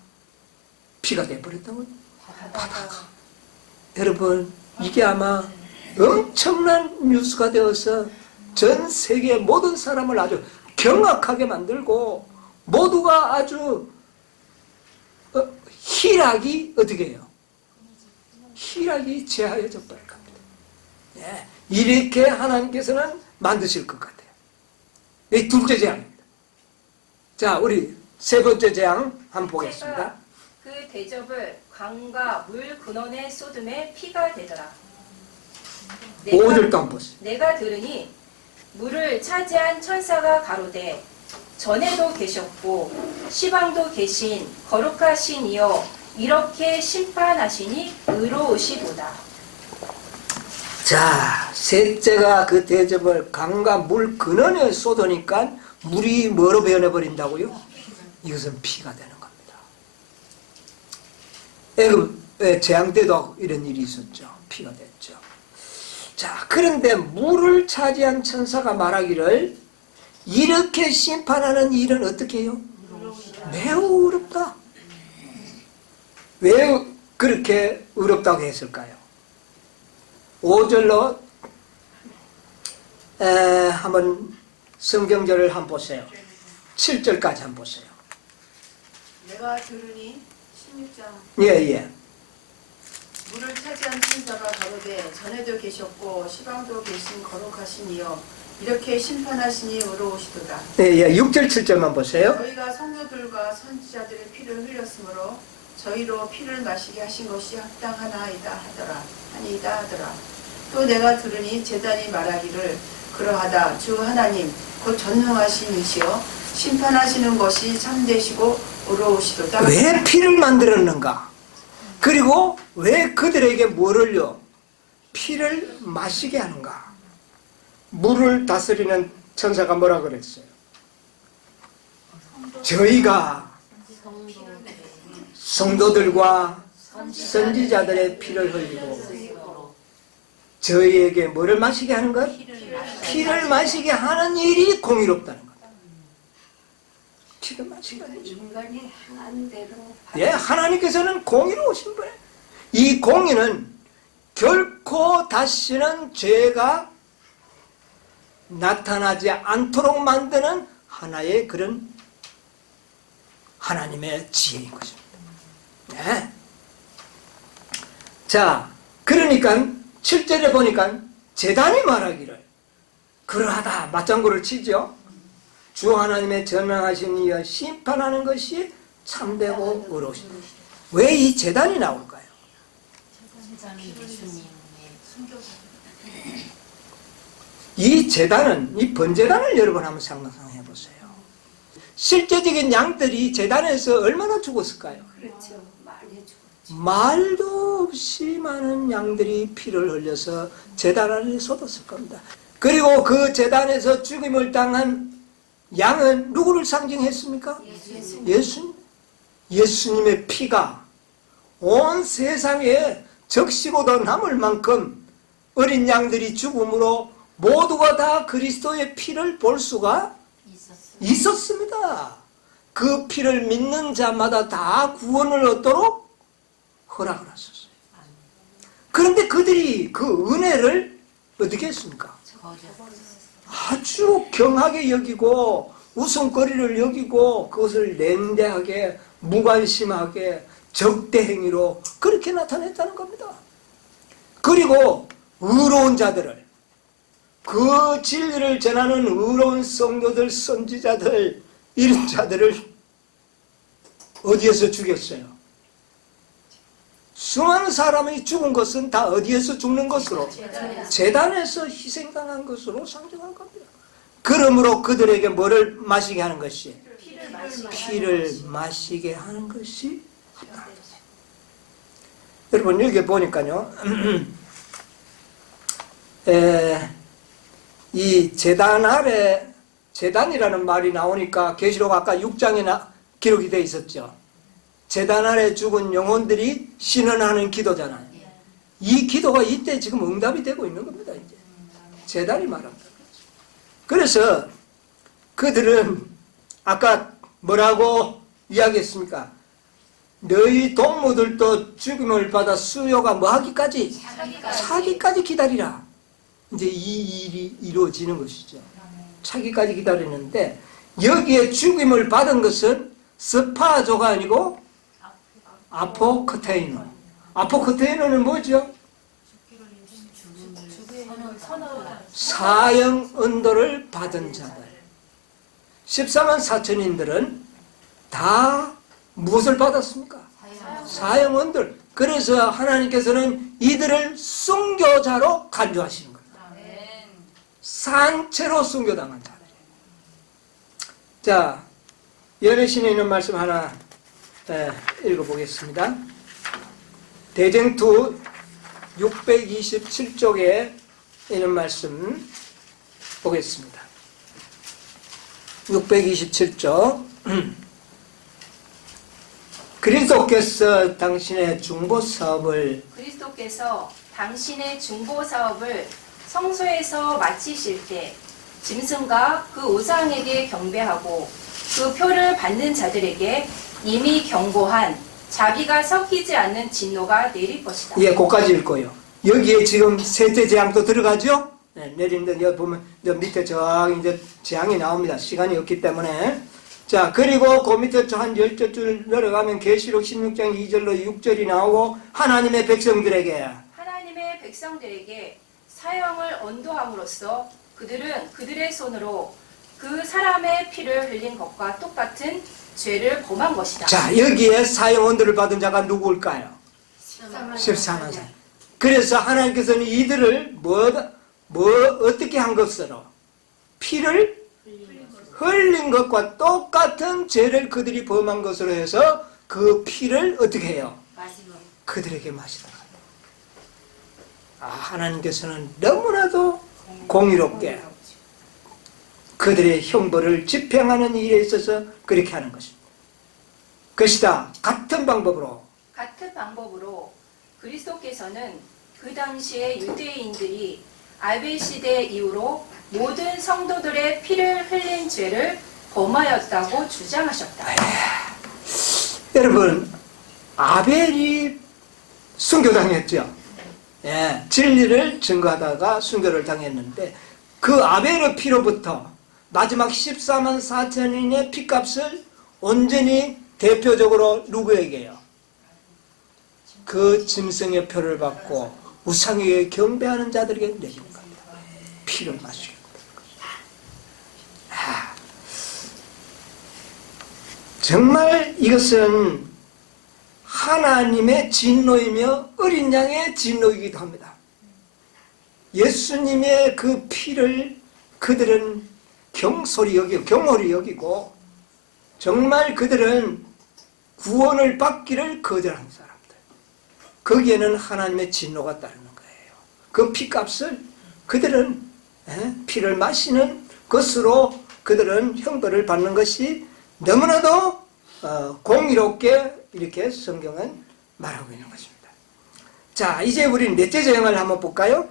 피가 되어버렸다고요? 바다가. 여러분, 이게 아마 엄청난 뉴스가 되어서 전 세계 모든 사람을 아주 경악하게 만들고 모두가 아주 희락이 어떻게 해요? 희락이 제하여져 버릴 겁니다. 예, 이렇게 하나님께서는 만드실 것 같아요. 이 둘째 재앙입니다. 자, 우리 세 번째 재앙 한번 보겠습니다. 그 대접을 강과 물 근원에 쏟음에 피가 되더라. 5절도 한번 보세요. 내가 들으니 물을 차지한 천사가 가로되 전에도 계셨고 시방도 계신 거룩하신 이여 이렇게 심판하시니 의로우시도다. 자, 셋째가 그 대접을 강과 물 근원에 쏟으니까 물이 뭐로 변해버린다고요? 이것은 피가 되는 겁니다. 애굽 재앙 때도 이런 일이 있었죠. 피가 됐죠. 자, 그런데 물을 차지한 천사가 말하기를 이렇게 심판하는 일은 어떻게 해요? 매우 어렵다. 왜 그렇게 어렵다고 했을까요? 5절로 한번 성경절을 한번 보세요. 7절까지 한번 보세요. 내가 들으니 16장 예. 물을 차지한 천사가 가로되 전에도 계셨고 시방도 계신 거룩하신 이여 이렇게 심판하시니 의로우시도다. 예. 6절 7절만 보세요. 저희가 성도들과 선지자들의 피를 흘렸으므로 저희로 피를 마시게 하신 것이 합당하나이다 하더라. 또 내가 들으니 제단이 말하기를 그러하다. 주 하나님 곧 전능하신 이시여 심판하시는 것이 참되시고 의로우시도다. 왜 피를 만들었는가? 그리고 왜 그들에게 뭐를요? 피를 마시게 하는가? 물을 다스리는 천사가 뭐라 그랬어요? 저희가 성도들과 선지자들의 피를 흘리고 저희에게 뭐를 마시게 하는 것? 피를 마시게 하는 일이 공의롭다는 것. 피를 마시게 하는 일. 인간이 행한 대로 예, 하나님께서는 공의로우신 분이에요. 이 공의는 결코 다시는 죄가 나타나지 않도록 만드는 하나의 그런 하나님의 지혜인 것입니다. 네. 자, 그러니까 7절에 보니까 제단이 말하기를 그러하다 맞장구를 치죠. 주 하나님의 전능하신 이여 심판하는 것이 참되고 의로우시다. 왜 이 제단이 나올까요? 이 제단은, 이 번제단을 여러분 한번 상상해 보세요. 실제적인 양들이 제단에서 얼마나 죽었을까요? 그렇죠. 많이 죽었죠. 말도 없이 많은 양들이 피를 흘려서 제단 안에 쏟았을 겁니다. 그리고 그 제단에서 죽임을 당한 양은 누구를 상징했습니까? 예수님의 피가 온 세상에 적시고도 남을 만큼 어린 양들이 죽음으로 모두가 다 그리스도의 피를 볼 수가 있었습니다. 그 피를 믿는 자마다 다 구원을 얻도록 허락을 하셨어요. 그런데 그들이 그 은혜를 어떻게 했습니까? 아주 경하게 여기고 웃음거리를 여기고 그것을 냉대하게 무관심하게 적대행위로 그렇게 나타냈다는 겁니다. 그리고 의로운 자들을, 그 진리를 전하는 의로운 성도들, 선지자들, 이런 자들을 어디에서 죽였어요? 수많은 사람이 죽은 것은 다 어디에서 죽는 것으로? 제단에서 희생당한 것으로 상징한 겁니다. 그러므로 그들에게 뭐를 마시게 하는 것이? 피를 마시게 하는 것이 합당합니다. 여러분 여기 보니까요. 이 제단 아래, 제단이라는 말이 나오니까 계시록 아까 6장에 기록이 되어 있었죠. 제단 아래 죽은 영혼들이 신원하는 기도잖아요. 이 기도가 이때 지금 응답이 되고 있는 겁니다. 이제 제단이 말합니다. 그래서 그들은 아까 뭐라고 이야기했습니까? 너희 동무들도 죽임을 받아 수요가 뭐 하기까지? 차기까지 기다리라. 이제 이 일이 이루어지는 것이죠. 차기까지 기다리는데 여기에 죽임을 받은 것은 스파조가 아니고 아포크테이노. 아포크테이노는 뭐죠? 사형 언도를 받은 자들. 14만 4천인들은 다 무엇을 받았습니까? 사형 언도를. 그래서 하나님께서는 이들을 순교자로 간주하시는 겁니다. 산채로 순교당한 자들. 자, 연애신에 있는 말씀 하나 읽어보겠습니다. 대쟁투 627쪽에 있는 말씀 보겠습니다. 627쪽. 그리스도께서 당신의 중보사업을 성소에서 마치실 때 짐승과 그 우상에게 경배하고 그 표를 받는 자들에게 이미 경고한 자비가 섞이지 않는 진노가 내릴 것이다. 예, 그까지 읽고요. 여기에 지금 셋째 재앙도 들어가죠? 네, 내리는데 여기 보면 밑에 저기 이제 재앙이 나옵니다. 시간이 없기 때문에. 자, 그리고 그 밑에 한 10줄 내려가면 계시록 16장 2절로 6절이 나오고 하나님의 백성들에게 사형을 언도함으로써 그들은 그들의 손으로 그 사람의 피를 흘린 것과 똑같은 죄를 범한 것이다. 자, 여기에 사형 언도를 받은 자가 누구일까요? 14만 사. 그래서 하나님께서는 이들을 어떻게 한 것으로? 피를 흘린 것과 똑같은 죄를 그들이 범한 것으로 해서 그 피를 어떻게 해요? 그들에게 마시다. 하나님께서는 너무나도 공의롭게 그들의 형벌을 집행하는 일에 있어서 그렇게 하는 것입니다. 같은 방법으로 그리스도께서는 그 당시에 유대인들이 아벨 시대 이후로 모든 성도들의 피를 흘린 죄를 범하였다고 주장하셨다. 여러분, 아벨이 순교당했죠. 예, 진리를 증거하다가 순교를 당했는데 그 아벨의 피로부터 마지막 14만 4천인의 피값을 온전히 대표적으로 누구에게요? 그 짐승의 표를 받고 우상에게 경배하는 자들에게 내준 겁니다. 피를 마시게. 정말 이것은 하나님의 진노이며 어린 양의 진노이기도 합니다. 예수님의 그 피를 그들은 경솔히 여기고 정말 그들은 구원을 받기를 거절한 사람들. 거기에는 하나님의 진노가 따르는 거예요. 그 피값을 그들은 피를 마시는 것으로 그들은 형벌을 받는 것이 너무나도 공의롭게 이렇게 성경은 말하고 있는 것입니다. 자, 이제 우리 넷째 재앙을 한번 볼까요?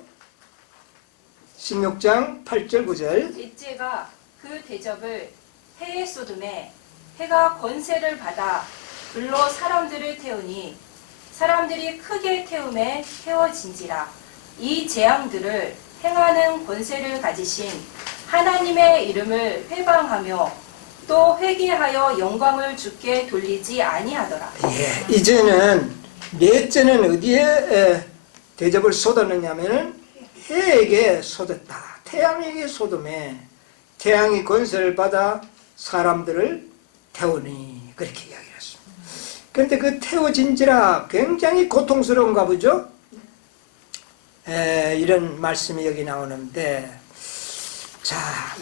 16장 8절 9절. 넷째가 그 대접을 해에 쏟음에 해가 권세를 받아 불로 사람들을 태우니 사람들이 크게 태움에 태워진지라. 이 재앙들을 행하는 권세를 가지신 하나님의 이름을 회방하며 또 회개하여 영광을 주께 돌리지 아니하더라. 예, 이제는 넷째는 어디에 대접을 쏟았느냐면은 해에게 쏟았다. 태양에게 쏟음에 태양이 권세를 받아 사람들을 태우니 그렇게 이야기를 했습니다. 그런데 그 태워진지라 굉장히 고통스러운가 보죠? 이런 말씀이 여기 나오는데, 자,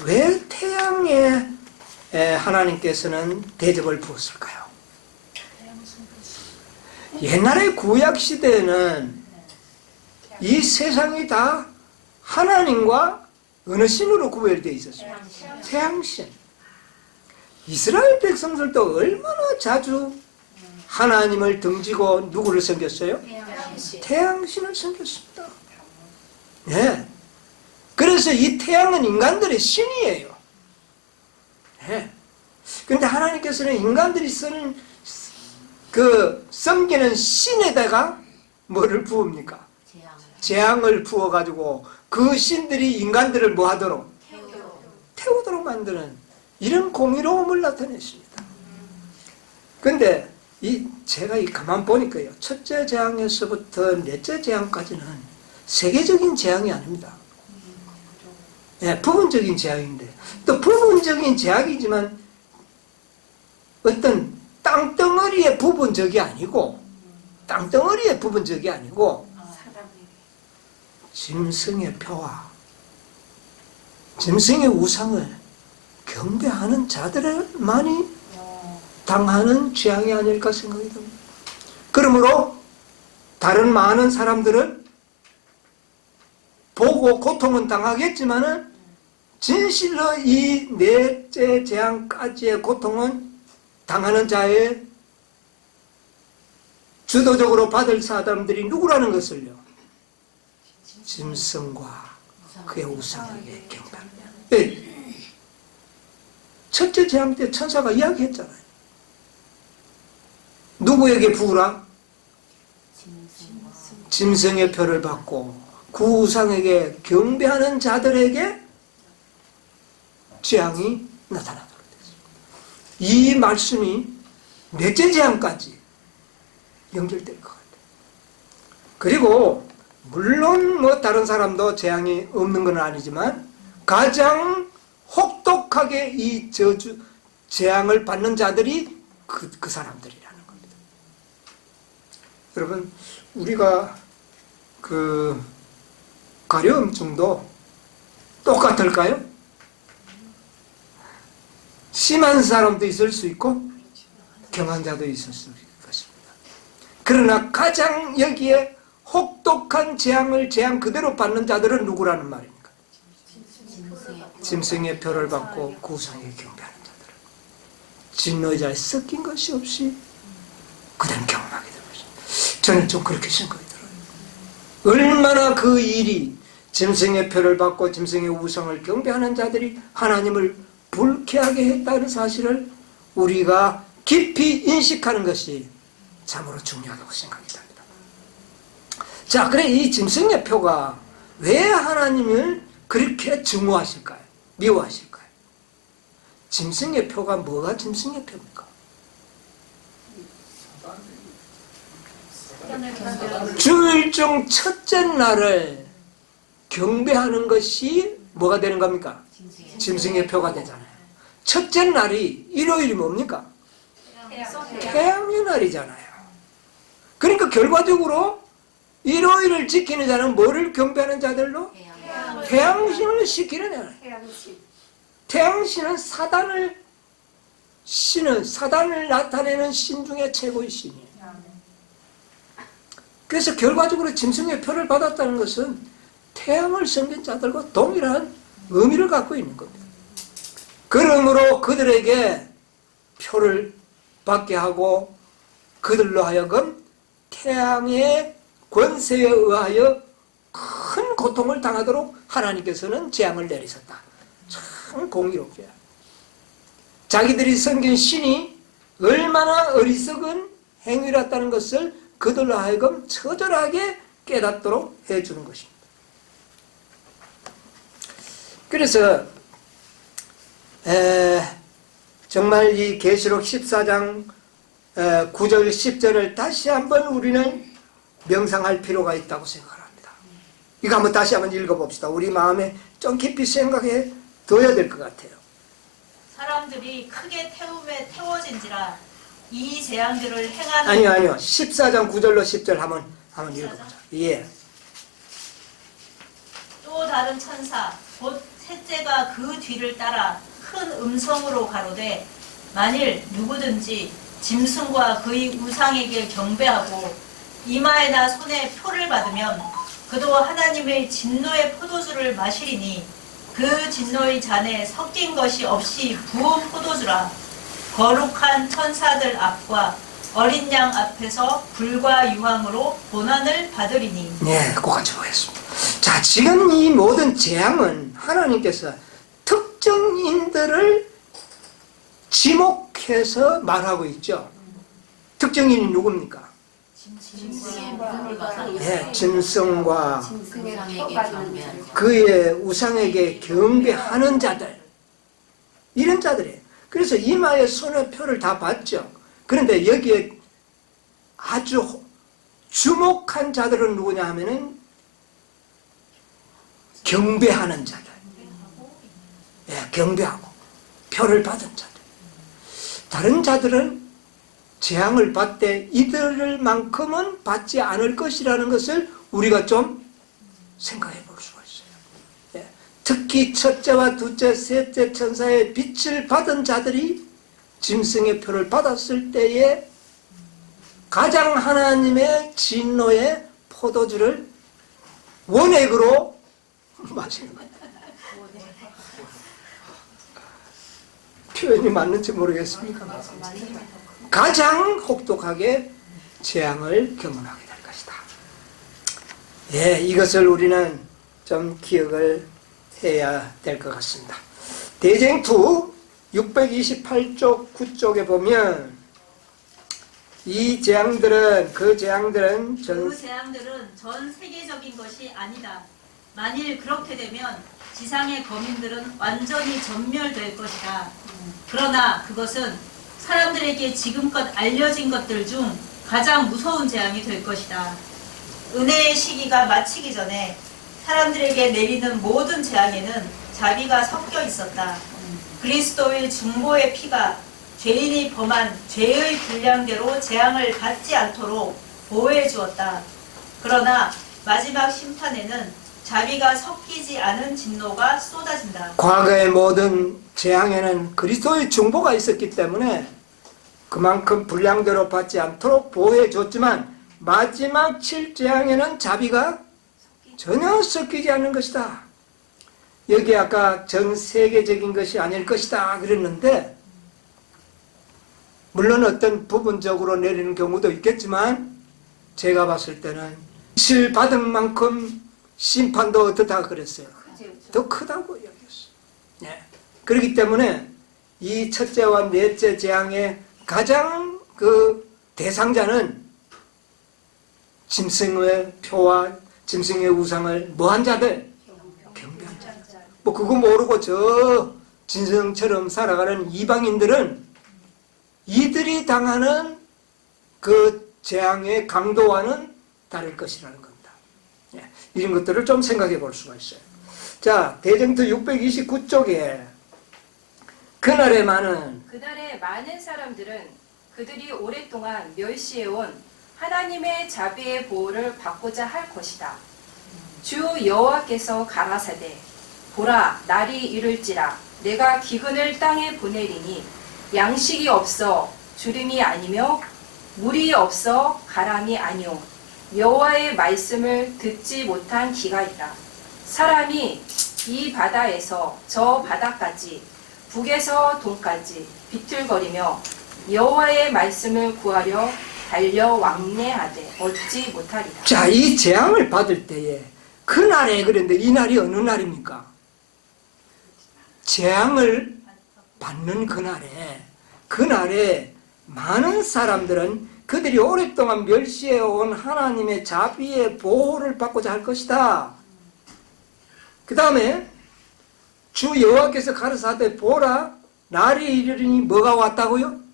왜 태양에 하나님께서는 대접을 부었을까요? 옛날에 구약 시대에는 이 세상이 다 하나님과 어느 신으로 구별되어 있었어요? 태양신. 이스라엘 백성들도 얼마나 자주 하나님을 등지고 누구를 섬겼어요? 태양신을 섬겼습니다. 네. 그래서 이 태양은 인간들의 신이에요. 네. 그런데 하나님께서는 인간들이 쓰는 그 섬기는 신에다가 뭐를 부읍니까? 재앙을 부어가지고 그 신들이 인간들을 뭐 하도록? 태우도록 만드는 이런 공의로움을 나타냈습니다. 그런데 제가 가만 보니까요, 첫째 재앙에서부터 넷째 재앙까지는 세계적인 재앙이 아닙니다. 네, 부분적인 재앙인데, 또 부분적인 재앙이지만 어떤 땅덩어리의 부분적이 아니고 짐승의 표와 짐승의 우상을 경배하는 자들만이 당하는 재앙이 아닐까 생각이 듭니다. 그러므로 다른 많은 사람들은 보고 고통은 당하겠지만은 진실로 이 넷째 재앙까지의 고통은 당하는 자의 주도적으로 받을 사람들이 누구라는 것을요? 짐승과 그의 우상에게 경배합니다. 네. 첫째 재앙 때 천사가 이야기했잖아요. 누구에게 부으라? 짐승의 표를 받고 그 우상에게 경배하는 자들에게 재앙이 나타나도록 됐습니다. 이 말씀이 넷째 재앙까지 연결될 것 같아요. 그리고 물론 뭐 다른 사람도 재앙이 없는 건 아니지만 가장 혹독하게 이 저주 재앙을 받는 자들이 그 사람들이라는 겁니다. 여러분, 우리가 그 가려움증도 똑같을까요? 심한 사람도 있을 수 있고 경한 자도 있을 수 있을 것입니다. 그러나 가장 여기에 혹독한 재앙 그대로 받는 자들은 누구라는 말입니까? 짐승의 표를 받고 그 우상에 경배하는 자들은 진노자에 섞인 것이 없이 그대는 경험하게 될 것입니다. 저는 좀 그렇게 생각이 들어요. 얼마나 그 일이 짐승의 표를 받고 짐승의 우상을 경배하는 자들이 하나님을 불쾌하게 했다는 사실을 우리가 깊이 인식하는 것이 참으로 중요하다고 생각이 됩니다. 자, 그래 이 짐승의 표가 왜 하나님을 그렇게 증오하실까요? 미워하실까요? 짐승의 표가 뭐가 짐승의 표입니까? 주일 중 첫째 날을 경배하는 것이 뭐가 되는 겁니까? 짐승의 표가 되잖아요. 첫째 날이 일요일이 뭡니까? 태양의 날이잖아요. 그러니까 결과적으로 일요일을 지키는 자는 뭐를 경배하는 자들로? 태양신을 지키는 자예요. 태양신은 사단을 나타내는 신 중에 최고의 신이에요. 그래서 결과적으로 짐승의 표를 받았다는 것은 태양을 섬긴 자들과 동일한 의미를 갖고 있는 겁니다. 그러므로 그들에게 표를 받게 하고 그들로 하여금 태양의 권세에 의하여 큰 고통을 당하도록 하나님께서는 재앙을 내리셨다. 참 공의롭게요. 자기들이 섬긴 신이 얼마나 어리석은 행위였다는 것을 그들로 하여금 처절하게 깨닫도록 해주는 것입니다. 그래서 정말 이 계시록 14장 9절 10절을 다시 한번 우리는 명상할 필요가 있다고 생각합니다. 이거 한번 다시 한번 읽어봅시다. 우리 마음에 좀 깊이 생각해 둬야 될 것 같아요. 사람들이 크게 태움에 태워진지라 이 재앙들을 행하는 아니요 14장 9절로 10절 한번 읽어보자. 예. 또 다른 천사 곧 셋째가 그 뒤를 따라 큰 음성으로 가로되 만일 누구든지 짐승과 그의 우상에게 경배하고 이마에나 손에 표를 받으면 그도 하나님의 진노의 포도주를 마시리니 그 진노의 잔에 섞인 것이 없이 부은 포도주라. 거룩한 천사들 앞과 어린 양 앞에서 불과 유황으로 고난을 받으리니. 네, 그것까지 보겠습니다. 자, 지금 이 모든 재앙은 하나님께서 특정인들을 지목해서 말하고 있죠. 특정인이 누굽니까? 네, 짐승과 그의 우상에게 경배하는 자들, 이런 자들이에요. 그래서 이마에 손의 표를 다 봤죠. 그런데 여기에 아주 주목한 자들은 누구냐 하면은 경배하는 자들, 경배하고 표를 받은 자들. 다른 자들은 재앙을 받되 이들만큼은 받지 않을 것이라는 것을 우리가 좀 생각해 볼 수가 있어요. 특히 첫째와 둘째, 셋째 천사의 빛을 받은 자들이 짐승의 표를 받았을 때에 가장 하나님의 진노의 포도주를 원액으로 마시는 거예요. 표현이 맞는지 모르겠습니까? 가장 혹독하게 재앙을 경험하게 될 것이다. 예, 이것을 우리는 좀 기억을 해야 될 것 같습니다. 대쟁투 628쪽 9쪽에 보면 이 재앙들은 그 재앙들은 전 세계적인 것이 아니다. 만일 그렇게 되면 지상의 거민들은 완전히 전멸될 것이다. 그러나 그것은 사람들에게 지금껏 알려진 것들 중 가장 무서운 재앙이 될 것이다. 은혜의 시기가 마치기 전에 사람들에게 내리는 모든 재앙에는 자비가 섞여 있었다. 그리스도의 중보의 피가 죄인이 범한 죄의 분량대로 재앙을 받지 않도록 보호해 주었다. 그러나 마지막 심판에는 자비가 섞이지 않은 진노가 쏟아진다. 과거의 모든 재앙에는 그리스도의 중보가 있었기 때문에 그만큼 분량대로 받지 않도록 보호해 줬지만 마지막 7재앙에는 자비가 전혀 섞이지 않는 것이다. 여기 아까 전 세계적인 것이 아닐 것이다 그랬는데 물론 어떤 부분적으로 내리는 경우도 있겠지만 제가 봤을 때는 실 받은 만큼 심판도 어떻다 그랬어요. 더 크다고 여겼어요. 네. 그렇기 때문에 이 첫째와 넷째 재앙의 가장 그 대상자는 짐승의 표와 짐승의 우상을 뭐한 자들? 경배한 자들. 뭐 그거 모르고 저 진성처럼 살아가는 이방인들은 이들이 당하는 그 재앙의 강도와는 다를 것이라는 겁니다. 예, 이런 것들을 좀 생각해 볼 수가 있어요. 자, 대정터 629쪽에 그날에 많은 사람들은 그들이 오랫동안 멸시해온 하나님의 자비의 보호를 받고자 할 것이다. 주 여호와께서 가라사대 보라 날이 이를지라 내가 기근을 땅에 보내리니 양식이 없어 주림이 아니며 물이 없어 가람이 아니오 여호와의 말씀을 듣지 못한 기갈이라. 사람이 이 바다에서 저 바다까지 북에서 동까지 비틀거리며 여호와의 말씀을 구하려 달려 왕래하되 얻지 못하리라. 자, 이 재앙을 받을 때에 그날에 그런데 이 날이 어느 날입니까? 재앙을 받는 그날에 많은 사람들은 그들이 오랫동안 멸시해온 하나님의 자비의 보호를 받고자 할 것이다. 그 다음에 주 여호와께서 가라사대 보라 날이 이르리니 뭐가 왔다고요?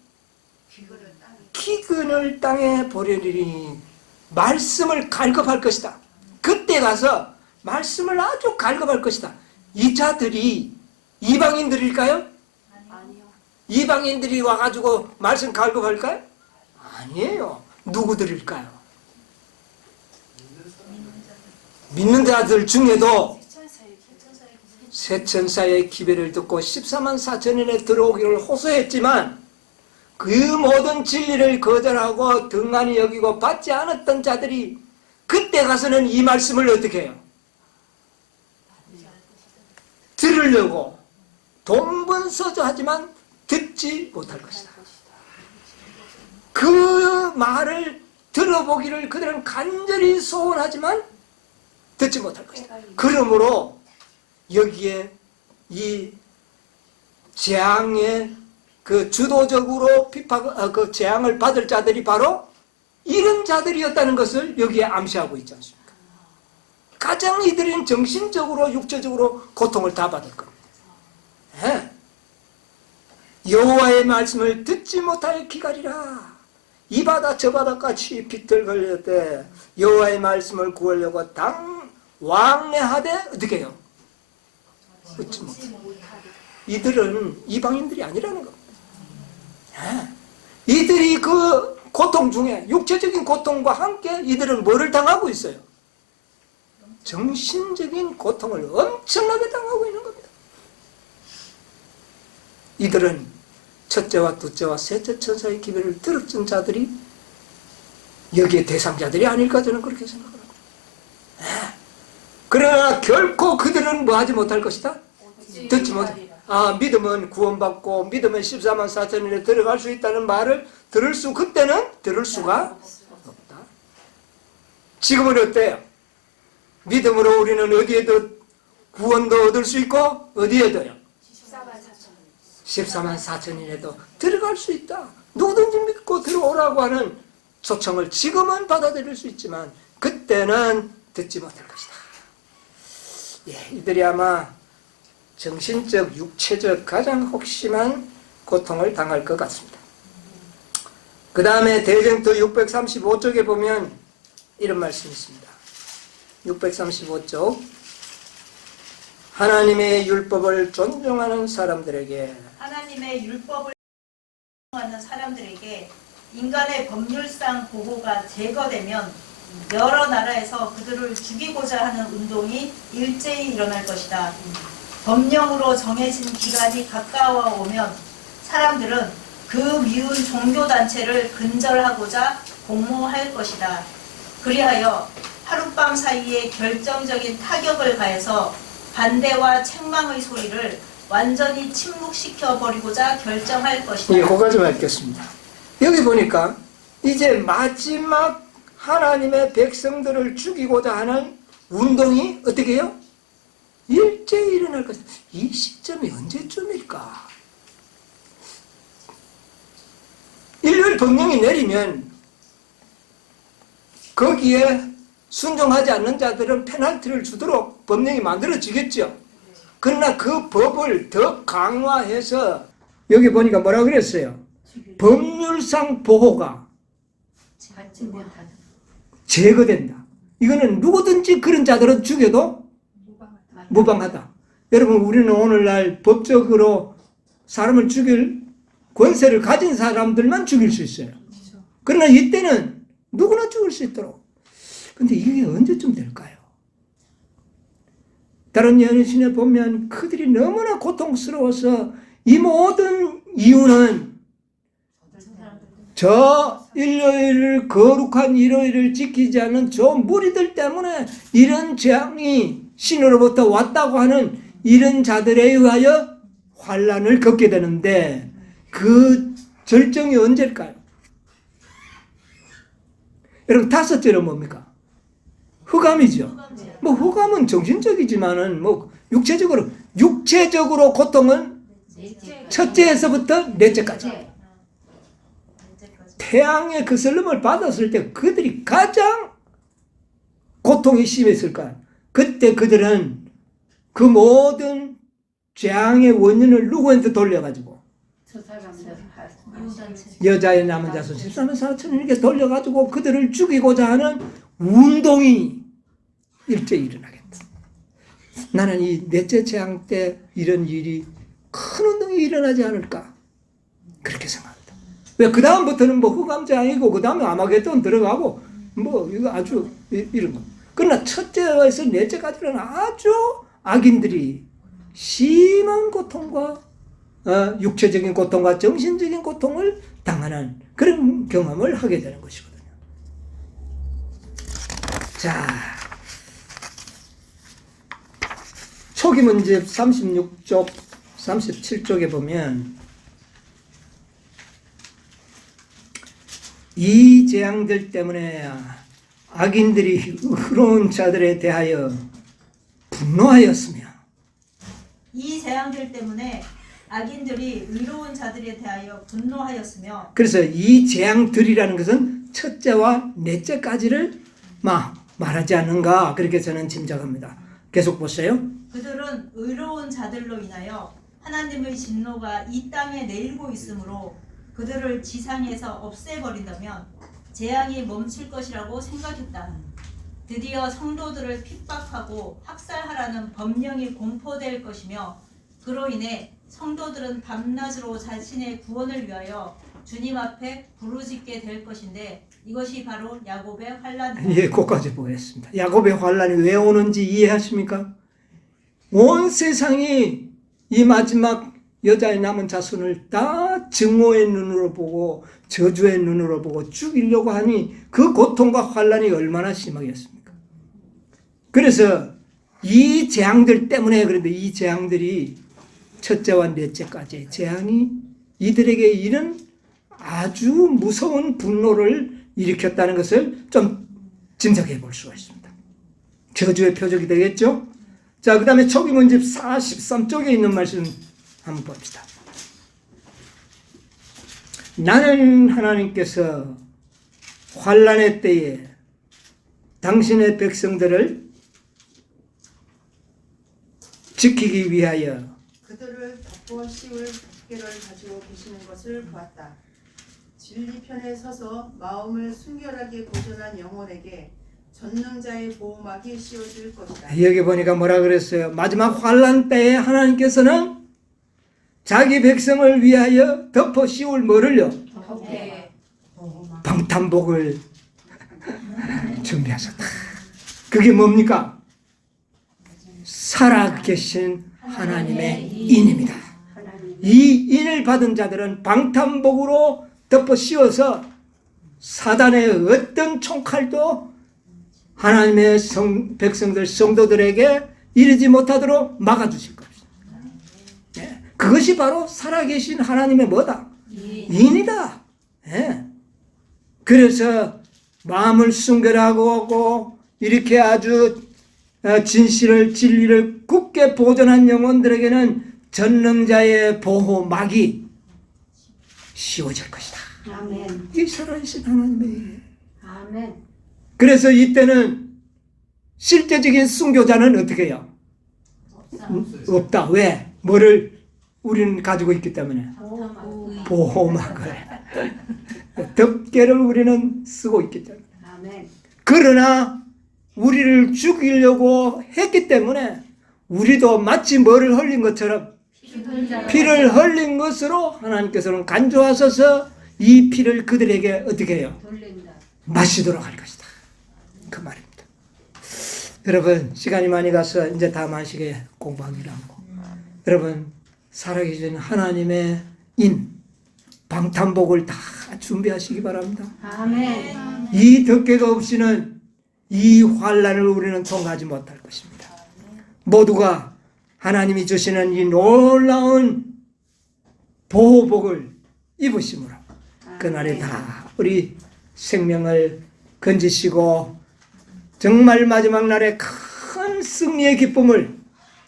기근을 땅에 보내리니 말씀을 갈급할 것이다. 그때 가서 말씀을 아주 갈급할 것이다. 이 자들이 이방인들일까요? 아니요. 이방인들이 와가지고 말씀 갈급할까요? 아니에요. 누구들일까요? 믿는 자들 중에도 세천사의 기별을 듣고 14만 4천인에 들어오기를 호소했지만 그 모든 진리를 거절하고 등한히 여기고 받지 않았던 자들이 그때 가서는 이 말씀을 어떻게 해요? 들으려고 동분서주하지만 듣지 못할 것이다. 그 말을 들어보기를 그들은 간절히 소원하지만 듣지 못할 것이다. 그러므로 여기에 이 재앙의 그 주도적으로 그 재앙을 받을 자들이 바로 이런 자들이었다는 것을 여기에 암시하고 있지 않습니까? 가장 이들은 정신적으로 육체적으로 고통을 다 받을 겁니다. 네. 여호와의 말씀을 듣지 못할 기갈이라. 이 바다 저 바다같이 비틀거렸대. 여호와의 말씀을 구하려고 왕래하되 어떻게 해요? 듣지 못해. 이들은 이방인들이 아니라는 겁니다. 네. 이들이 그 고통 중에 육체적인 고통과 함께 이들은 뭐를 당하고 있어요? 정신적인 고통을 엄청나게 당하고 있는 겁니다. 이들은 첫째와 둘째와 셋째 천사의 기별을 들었던 자들이 여기에 대상자들이 아닐까 저는 그렇게 생각합니다. 그러나 결코 그들은 뭐 하지 못할 것이다? 듣지 못할. 믿음은 구원받고 믿음은 14만 4천인에 들어갈 수 있다는 말을 그때는 들을 수가 없다. 지금은 어때요? 믿음으로 우리는 어디에도 구원도 얻을 수 있고 어디에도요? 14만 4천인에도 들어갈 수 있다. 누구든지 믿고 들어오라고 하는 초청을 지금은 받아들일 수 있지만 그때는 듣지 못할 것이다. 예, 이들이 아마 정신적, 육체적 가장 혹심한 고통을 당할 것 같습니다. 그 다음에 대정터 635쪽에 보면 이런 말씀이 있습니다. 635쪽 하나님의 율법을 존중하는 사람들에게 인간의 법률상 보호가 제거되면 여러 나라에서 그들을 죽이고자 하는 운동이 일제히 일어날 것이다. 법령으로 정해진 기간이 가까워 오면 사람들은 그 미운 종교단체를 근절하고자 공모할 것이다. 그리하여 하룻밤 사이에 결정적인 타격을 가해서 반대와 책망의 소리를 완전히 침묵시켜 버리고자 결정할 것이다. 예, 거기까지 읽겠습니다. 여기 보니까 이제 마지막 하나님의 백성들을 죽이고자 하는 운동이 어떻게 해요? 일제히 일어날 것이다. 이 시점이 언제쯤일까? 일요일 법령이 내리면 거기에 순종하지 않는 자들은 페널티를 주도록 법령이 만들어지겠죠. 그러나 그 법을 더 강화해서 여기 보니까 뭐라 그랬어요? 법률상 보호가 제거된다. 이거는 누구든지 그런 자들은 죽여도 무방하다. 여러분, 우리는 오늘날 법적으로 사람을 죽일 권세를 가진 사람들만 죽일 수 있어요. 그러나 이때는 누구나 죽을 수 있도록. 근데 이게 언제쯤 될까요? 다른 연신에 보면 그들이 너무나 고통스러워서 이 모든 이유는 저 일요일을 거룩한 일요일을 지키지 않는 저 무리들 때문에 이런 재앙이 신으로부터 왔다고 하는 이런 자들에 의하여 환난을 겪게 되는데 그 절정이 언제일까요? 여러분, 다섯째는 뭡니까? 흑암이죠. 뭐 흑암은 정신적이지만은 뭐 육체적으로 고통은 첫째에서부터 넷째까지. 태양의 그 설름을 받았을 때 그들이 가장 고통이 심했을까요? 그때 그들은 그 모든 재앙의 원인을 누구한테 돌려가지고 여자의 남은 자손 13만 4천에게 돌려가지고 그들을 죽이고자 하는 운동이 일제히 일어나겠다. 나는 이 넷째 재앙 때 이런 일이 큰 운동이 일어나지 않을까 그렇게 생각합니다. 왜 그 다음부터는 뭐 흑암 재앙이고 그 다음에 아마겟돈 들어가고 뭐 이거 아주 이런 거. 그러나 첫째에서 넷째까지는 아주 악인들이 심한 고통과 육체적인 고통과 정신적인 고통을 당하는 그런 경험을 하게 되는 것이거든요. 자, 초기 문집 36쪽, 37쪽에 보면 이 재앙들 때문에 악인들이 의로운 자들에 대하여 분노하였으며 이 재앙들 때문에 악인들이 의로운 자들에 대하여 분노하였으며 그래서 이 재앙들이라는 것은 첫째와 넷째까지를 말하지 않는가 그렇게 저는 짐작합니다. 계속 보세요. 그들은 의로운 자들로 인하여 하나님의 진노가 이 땅에 내리고 있으므로 그들을 지상에서 없애버린다면 재앙이 멈출 것이라고 생각했다. 드디어 성도들을 핍박하고 학살하라는 법령이 공포될 것이며 그로 인해 성도들은 밤낮으로 자신의 구원을 위하여 주님 앞에 부르짖게 될 것인데 이것이 바로 야곱의 환난이다. 예, 그것까지 보겠습니다. 야곱의 환난이 왜 오는지 이해하십니까? 온 세상이 이 마지막 여자의 남은 자손을 다 증오의 눈으로 보고 저주의 눈으로 보고 죽이려고 하니 그 고통과 환난이 얼마나 심하겠습니까? 그래서 이 재앙들 때문에 그런데 이 재앙들이 첫째와 넷째까지의 재앙이 이들에게 이런 아주 무서운 분노를 일으켰다는 것을 좀 짐작해 볼 수가 있습니다. 저주의 표적이 되겠죠? 자, 그 다음에 초기 문집 43쪽에 있는 말씀 한번 봅시다. 나는 하나님께서 환난의 때에 당신의 백성들을 지키기 위하여 그들을 덮어 씌울 덮개를 가지고 계시는 것을 보았다. 진리 편에 서서 마음을 순결하게 보존한 영혼에게 전능자의 보호막이 씌워질 것이다. 여기 보니까 뭐라 그랬어요? 마지막 환난 때에 하나님께서는 자기 백성을 위하여 덮어 씌울 뭐를요? 방탄복을 준비하셨다. 그게 뭡니까? 살아계신 하나님의 인입니다. 이 인을 받은 자들은 방탄복으로 덮어 씌워서 사단의 어떤 총칼도 하나님의 백성들, 성도들에게 이르지 못하도록 막아주실 것입니다. 네. 그것이 바로 살아계신 하나님의 뭐다? 인이다. 네. 그래서 마음을 순결하고 이렇게 아주 진리를 굳게 보존한 영혼들에게는 전능자의 보호막이 씌워질 것이다. 아멘. 이 살아계신 하나님의 일. 아멘. 그래서 이때는 실제적인 순교자는 어떻게 해요? 없다. 왜? 뭐를 우리는 가지고 있기 때문에 보호막을 덮개를 우리는 쓰고 있기 때문에. 그러나 우리를 죽이려고 했기 때문에 우리도 마치 뭐를 흘린 것처럼 피를 흘린 것으로 하나님께서는 간주하셔서 이 피를 그들에게 어떻게 해요? 마시도록 할 것이다. 그 말입니다. 여러분 시간이 많이 가서 이제 다음 한 시간에 공부하기로 하고 여러분 살아계신 하나님의 방탄복을 다 준비하시기 바랍니다. 이 덮개가 없이는 이 환난을 우리는 통과하지 못할 것입니다. 모두가 하나님이 주시는 이 놀라운 보호복을 입으심으로 그날에 다 우리 생명을 건지시고 정말 마지막 날에 큰 승리의 기쁨을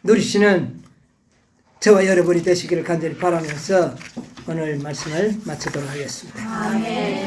누리시는 저와 여러분이 되시기를 간절히 바라면서 오늘 말씀을 마치도록 하겠습니다. 아멘.